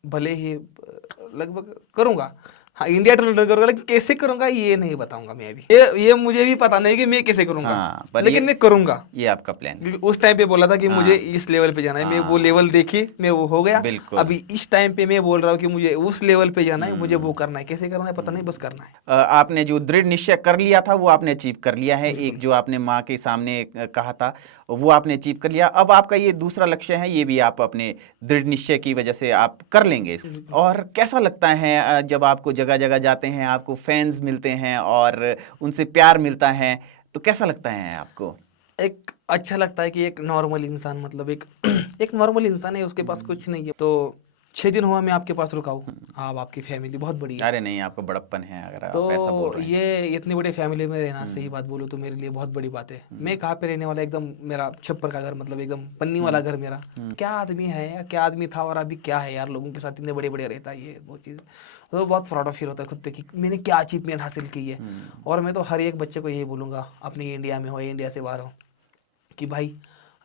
भले ही लगभग करूंगा। हाँ, इंडिया टू लंदन करूंगा, लेकिन कैसे करूंगा ये नहीं बताऊंगा मैं अभी। ये मुझे भी पता नहीं कि मैं कैसे करूंगा। हाँ, पर लेकिन मैं करूंगा। ये आपका प्लान है। क्योंकि उस टाइम पे बोला था कि मुझे इस लेवल पे जाना है, मैं वो लेवल देखी, मैं वो हो गया। बिल्कुल। अभी इस टाइम पे मैं बोल रहा हूँ कि मुझे उस लेवल पे जाना है, मुझे वो करना है। कैसे करना है पता नहीं, बस करना है। आपने जो दृढ़ निश्चय कर लिया था वो आपने अचीव कर लिया है। एक जो आपने माँ के सामने कहा था वो आपने अचीव कर लिया। अब आपका ये दूसरा लक्ष्य है, ये भी आप अपने दृढ़ निश्चय की वजह से आप कर लेंगे। और कैसा लगता है जब आपको जगह जगह जाते हैं, आपको फैंस मिलते हैं और उनसे प्यार मिलता है, तो कैसा लगता है आपको? एक अच्छा लगता है कि एक नॉर्मल इंसान, मतलब एक एक नॉर्मल इंसान है, उसके पास कुछ नहीं है। तो 6 दिन हुआ मैं आपके पास रुका हूँ। आप, आपकी फैमिली बहुत बड़ी है। अरे नहीं, आपको बड़प्पन है अगर तो आप ऐसा बोल रहे हैं। ये इतनी बड़ी फैमिली में रहना, सही बात बोलूँ तो मेरे लिए बहुत बड़ी बात है। मैं कहाँ पे रहने वाला, एकदम मेरा छप्पर का घर, मतलब एकदम पन्नी वाला घर मेरा। क्या आदमी है यार, क्या आदमी था और अभी क्या है यार, लोगों के साथ इतने बड़े बड़े रहता है, ये वो चीज़। तो बहुत प्राउड ऑफ फील होता है खुद पे कि मैंने क्या अचीवमेंट हासिल की है। और मैं तो हर एक बच्चे को यही बोलूँगा, अपनी इंडिया में हो या इंडिया से बाहर हो, कि भाई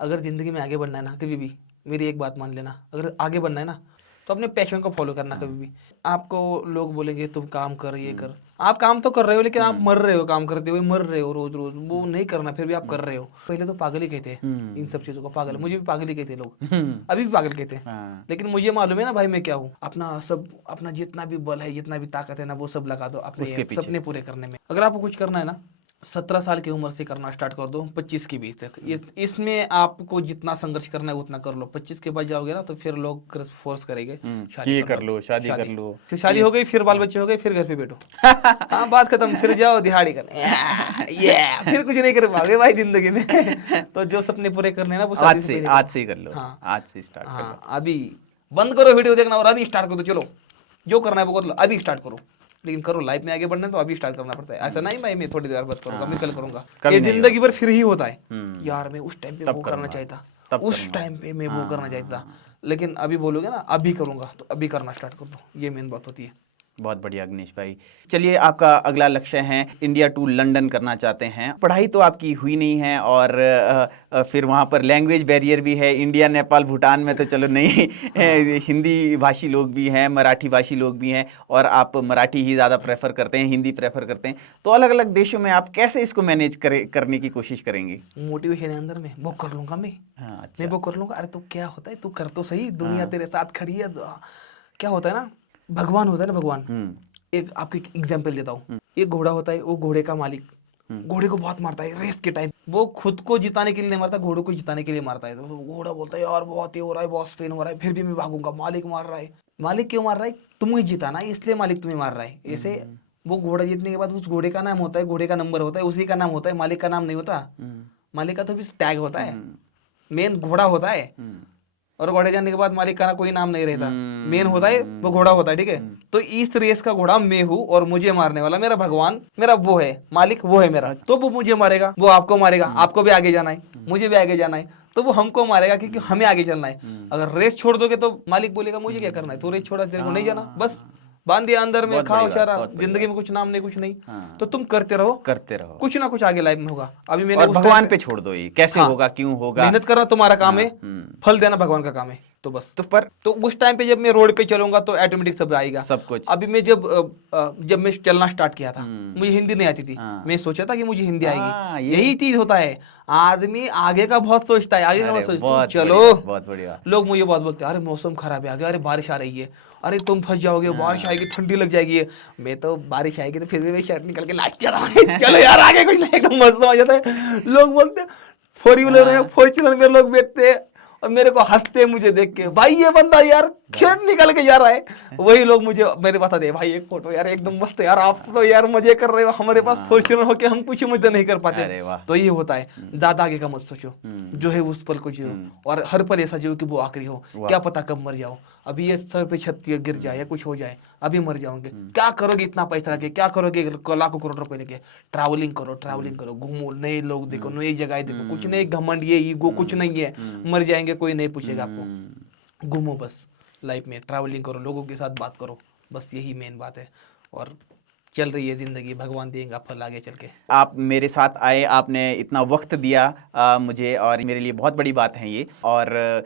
अगर ज़िंदगी में आगे बढ़ना है ना, कभी भी मेरी एक बात मान लेना, अगर आगे बढ़ना है ना तो अपने पैशन को फॉलो करना। कभी भी आपको लोग बोलेंगे तुम काम कर, ये कर, आप काम तो कर रहे हो, लेकिन आप मर रहे हो काम करते हुए, मर रहे हो रोज रोज, वो नहीं करना, फिर भी आप कर रहे हो। पहले तो पागल ही कहते हैं इन सब चीज़ों को, पागल। मुझे भी पागल ही कहते हैं लोग, अभी भी पागल कहते हैं। लेकिन मुझे मालूम है ना भाई मैं क्या हूँ। अपना सब, अपना जितना भी बल है, जितना भी ताकत है ना, वो सब लगा दो अपने सपने पूरे करने में। अगर आपको कुछ करना है ना, 17 साल की उम्र से करना स्टार्ट कर दो, 25 के बीच तक। इसमें आपको जितना संघर्ष करना है उतना कर लो। 25 के बाद जाओगे ना तो फिर लोग फोर्स करेंगे ये कर लो, शादी कर लो। फिर शादी हो गई, फिर बाल बच्चे हो गए, फिर घर पे बैठो। हाँ, बात खत्म, फिर जाओ दिहाड़ी करने। फिर कुछ नहीं कर पाओगे भाई जिंदगी में। तो जो सपने पूरे करने हैं ना, वो आज से ही कर लो। हाँ, आज से स्टार्ट कर लो। हाँ, अभी बंद करो वीडियो देखना और अभी स्टार्ट कर दो। चलो जो करना है वो कर लो, अभी स्टार्ट करो। लेकिन करो, लाइफ में आगे बढ़ना है तो अभी स्टार्ट करना पड़ता है। ऐसा नहीं भाई मैं थोड़ी देर बाद करूंगा, मैं कल करूंगा, ये जिंदगी भर फिर ही होता है। यार मैं उस टाइम पे वो करना चाहता, उस टाइम पे मैं वो करना चाहता, लेकिन अभी बोलोगे ना अभी करूंगा, तो अभी करना स्टार्ट कर दो। ये मेन बात होती है। बहुत बढ़िया गणेश भाई। चलिए, आपका अगला लक्ष्य है इंडिया टू लंदन करना चाहते हैं। पढ़ाई तो आपकी हुई नहीं है और फिर वहाँ पर लैंग्वेज बैरियर भी है। इंडिया, नेपाल, भूटान में तो चलो नहीं, हिंदी भाषी लोग भी हैं, मराठी भाषी लोग भी हैं, और आप मराठी ही ज़्यादा प्रेफर करते हैं, हिंदी प्रेफर करते हैं। तो अलग अलग देशों में आप कैसे इसको मैनेज करने की कोशिश करेंगे? मोटिवेशन है अंदर में, वो कर लूंगा मैं। हाँ, अच्छा। मैं वो कर लूंगा। अरे तो क्या होता है, तू कर तो सही, दुनिया तेरे साथ खड़ी है, क्या होता है ना, भगवान होता है ना, भगवान। एक आपको एक एग्जाम्पल देता हूँ। एक घोड़ा होता है, वो घोड़े का मालिक घोड़े को बहुत मारता है रेस के टाइम। वो खुद को जिताने के लिए नहीं मारता, घोड़े को जिताने के लिए मारता है। तो घोड़ा बोलता है यार बहुत ही हो रहा है, बहुत स्पेन हो रहा है, फिर भी मैं भागूंगा, मालिक मार रहा है। मालिक क्यों मार रहा है? तुम्हें जिताना है इसलिए मालिक तुम्हें मार रहा है। ऐसे वो घोड़ा जीतने के बाद उस घोड़े का नाम होता है, घोड़े का नंबर होता है, उसी का नाम होता है, मालिक का नाम नहीं होता। मालिक का तो भी टैग होता है, मेन घोड़ा होता है। और घोड़े जाने के बाद मालिक का ना कोई नाम नहीं रहता, मेन होता है वो घोड़ा होता है, ठीक है। तो इस रेस का घोड़ा मैं हूँ और मुझे मारने वाला मेरा भगवान, मेरा वो है मालिक, वो है मेरा। तो वो मुझे मारेगा, वो आपको मारेगा, आपको भी आगे जाना है, मुझे भी आगे जाना है, तो वो हमको मारेगा क्योंकि हमें आगे चलना है। अगर रेस छोड़ दोगे तो मालिक बोलेगा मुझे क्या करना है, तो रेस छोड़ा, तेरे को नहीं जाना, बस बांध दिया अंदर में, बहुत खाओ बड़ी बात, चारा, बहुत बड़ी जिंदगी में कुछ नाम नहीं, कुछ नहीं। तो तुम करते रहो, करते रहो, कुछ ना कुछ आगे लाइफ में होगा। अभी मैंने और उस भगवान टाइम पे छोड़ दो, ये कैसे हाँ, होगा, क्यों होगा। मेहनत करना तुम्हारा काम है, हम्म। फल देना भगवान का काम है। तो बस तो पर तो उस टाइम पे जब मैं रोड पे चलूंगा तो ऑटोमेटिक सब आएगा, सब कुछ। अभी मैं जब मैं चलना स्टार्ट किया था, मुझे हिंदी नहीं आती थी। हाँ। मैं सोचा था कि मुझे हिंदी हाँ, आएगी। ये- यही चीज होता है, आदमी आगे का बहुत सोचता है, आगे का बहुत अरे सोचता है। बहुत चलो बड़ी बात, बहुत बड़ी बात। लोग मुझे बहुत बोलते हैं, अरे मौसम खराब है आगे, अरे बारिश आ रही है, अरे तुम फंस जाओगे, बारिश आएगी, ठंडी लग जाएगी। मैं तो बारिश आएगी तो फिर भी मैं शर्ट निकल के नाच के रहा हूँ। चलो यार आगे कुछ नहीं, एकदम मस्त हो जाता है। लोग बोलते हैं फोर व्हीलर है, फॉर्च्यूनर में लोग बैठते हैं और मेरे को हंसते हैं मुझे देख के, भाई ये बंदा यार शर्ट निकल के जा रहा है। वही लोग मुझे मेरे पास आते हैं, भाई एक फोटो यार एकदम मस्त है यार, आप तो यार मजे कर रहे हो, हमारे पास फॉर्च्यूनर होके हम कुछ मजे नहीं कर पाते। अरे वाह। तो ये होता है, ज्यादा आगे का मत सोचो, जो है उस पल को जियो, और हर पल ऐसा जियो कि वो आखिरी हो। क्या पता कब मर जाओ, अभी ये सर पे छत गिर जाए या कुछ हो जाए, अभी मर जाओगे, क्या करोगे इतना पैसा लगे, क्या करोगे लाखों करोड़ रुपए लेके? ट्रैवलिंग करो, ट्रैवलिंग करो, घूमो, नए लोग देखो, नई जगह देखो, कुछ नहीं घमंड ये ईगो कुछ नहीं है, मर जाएंगे कोई नहीं पूछेगा आपको। घूमो बस लाइफ में, ट्रैवलिंग करो, लोगों के साथ बात करो, बस यही मेन बात है। और चल रही है जिंदगी, भगवान देंगे फल आगे चल के। आप मेरे साथ आए, आपने इतना वक्त दिया मुझे, और मेरे लिए बहुत बड़ी बात है ये। और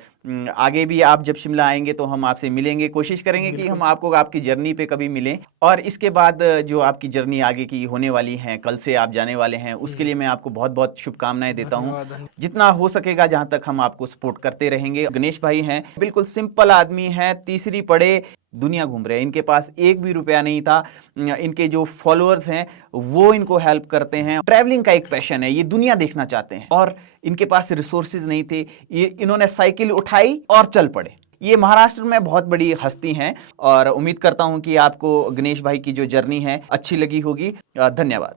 आगे भी आप जब शिमला आएंगे तो हम आपसे मिलेंगे, कोशिश करेंगे कि हम आपको आपकी जर्नी पे कभी मिलें। और इसके बाद जो आपकी जर्नी आगे की होने वाली है, कल से आप जाने वाले हैं, उसके लिए मैं आपको बहुत बहुत शुभकामनाएं देता हूँ। जितना हो सकेगा, जहाँ तक हम आपको सपोर्ट करते रहेंगे। गणेश भाई हैं, बिल्कुल सिंपल आदमी हैं, तीसरी पढ़े, दुनिया घूम रहे हैं, इनके पास एक भी रुपया नहीं था। इनके जो फॉलोअर्स हैं वो इनको हेल्प करते हैं, ट्रैवलिंग का एक पैशन है, ये दुनिया देखना चाहते हैं, और इनके पास रिसोर्सेज नहीं थे, ये इन्होंने साइकिल उठाई और चल पड़े। ये महाराष्ट्र में बहुत बड़ी हस्ती हैं, और उम्मीद करता हूं कि आपको गणेश भाई की जो जर्नी है अच्छी लगी होगी। धन्यवाद।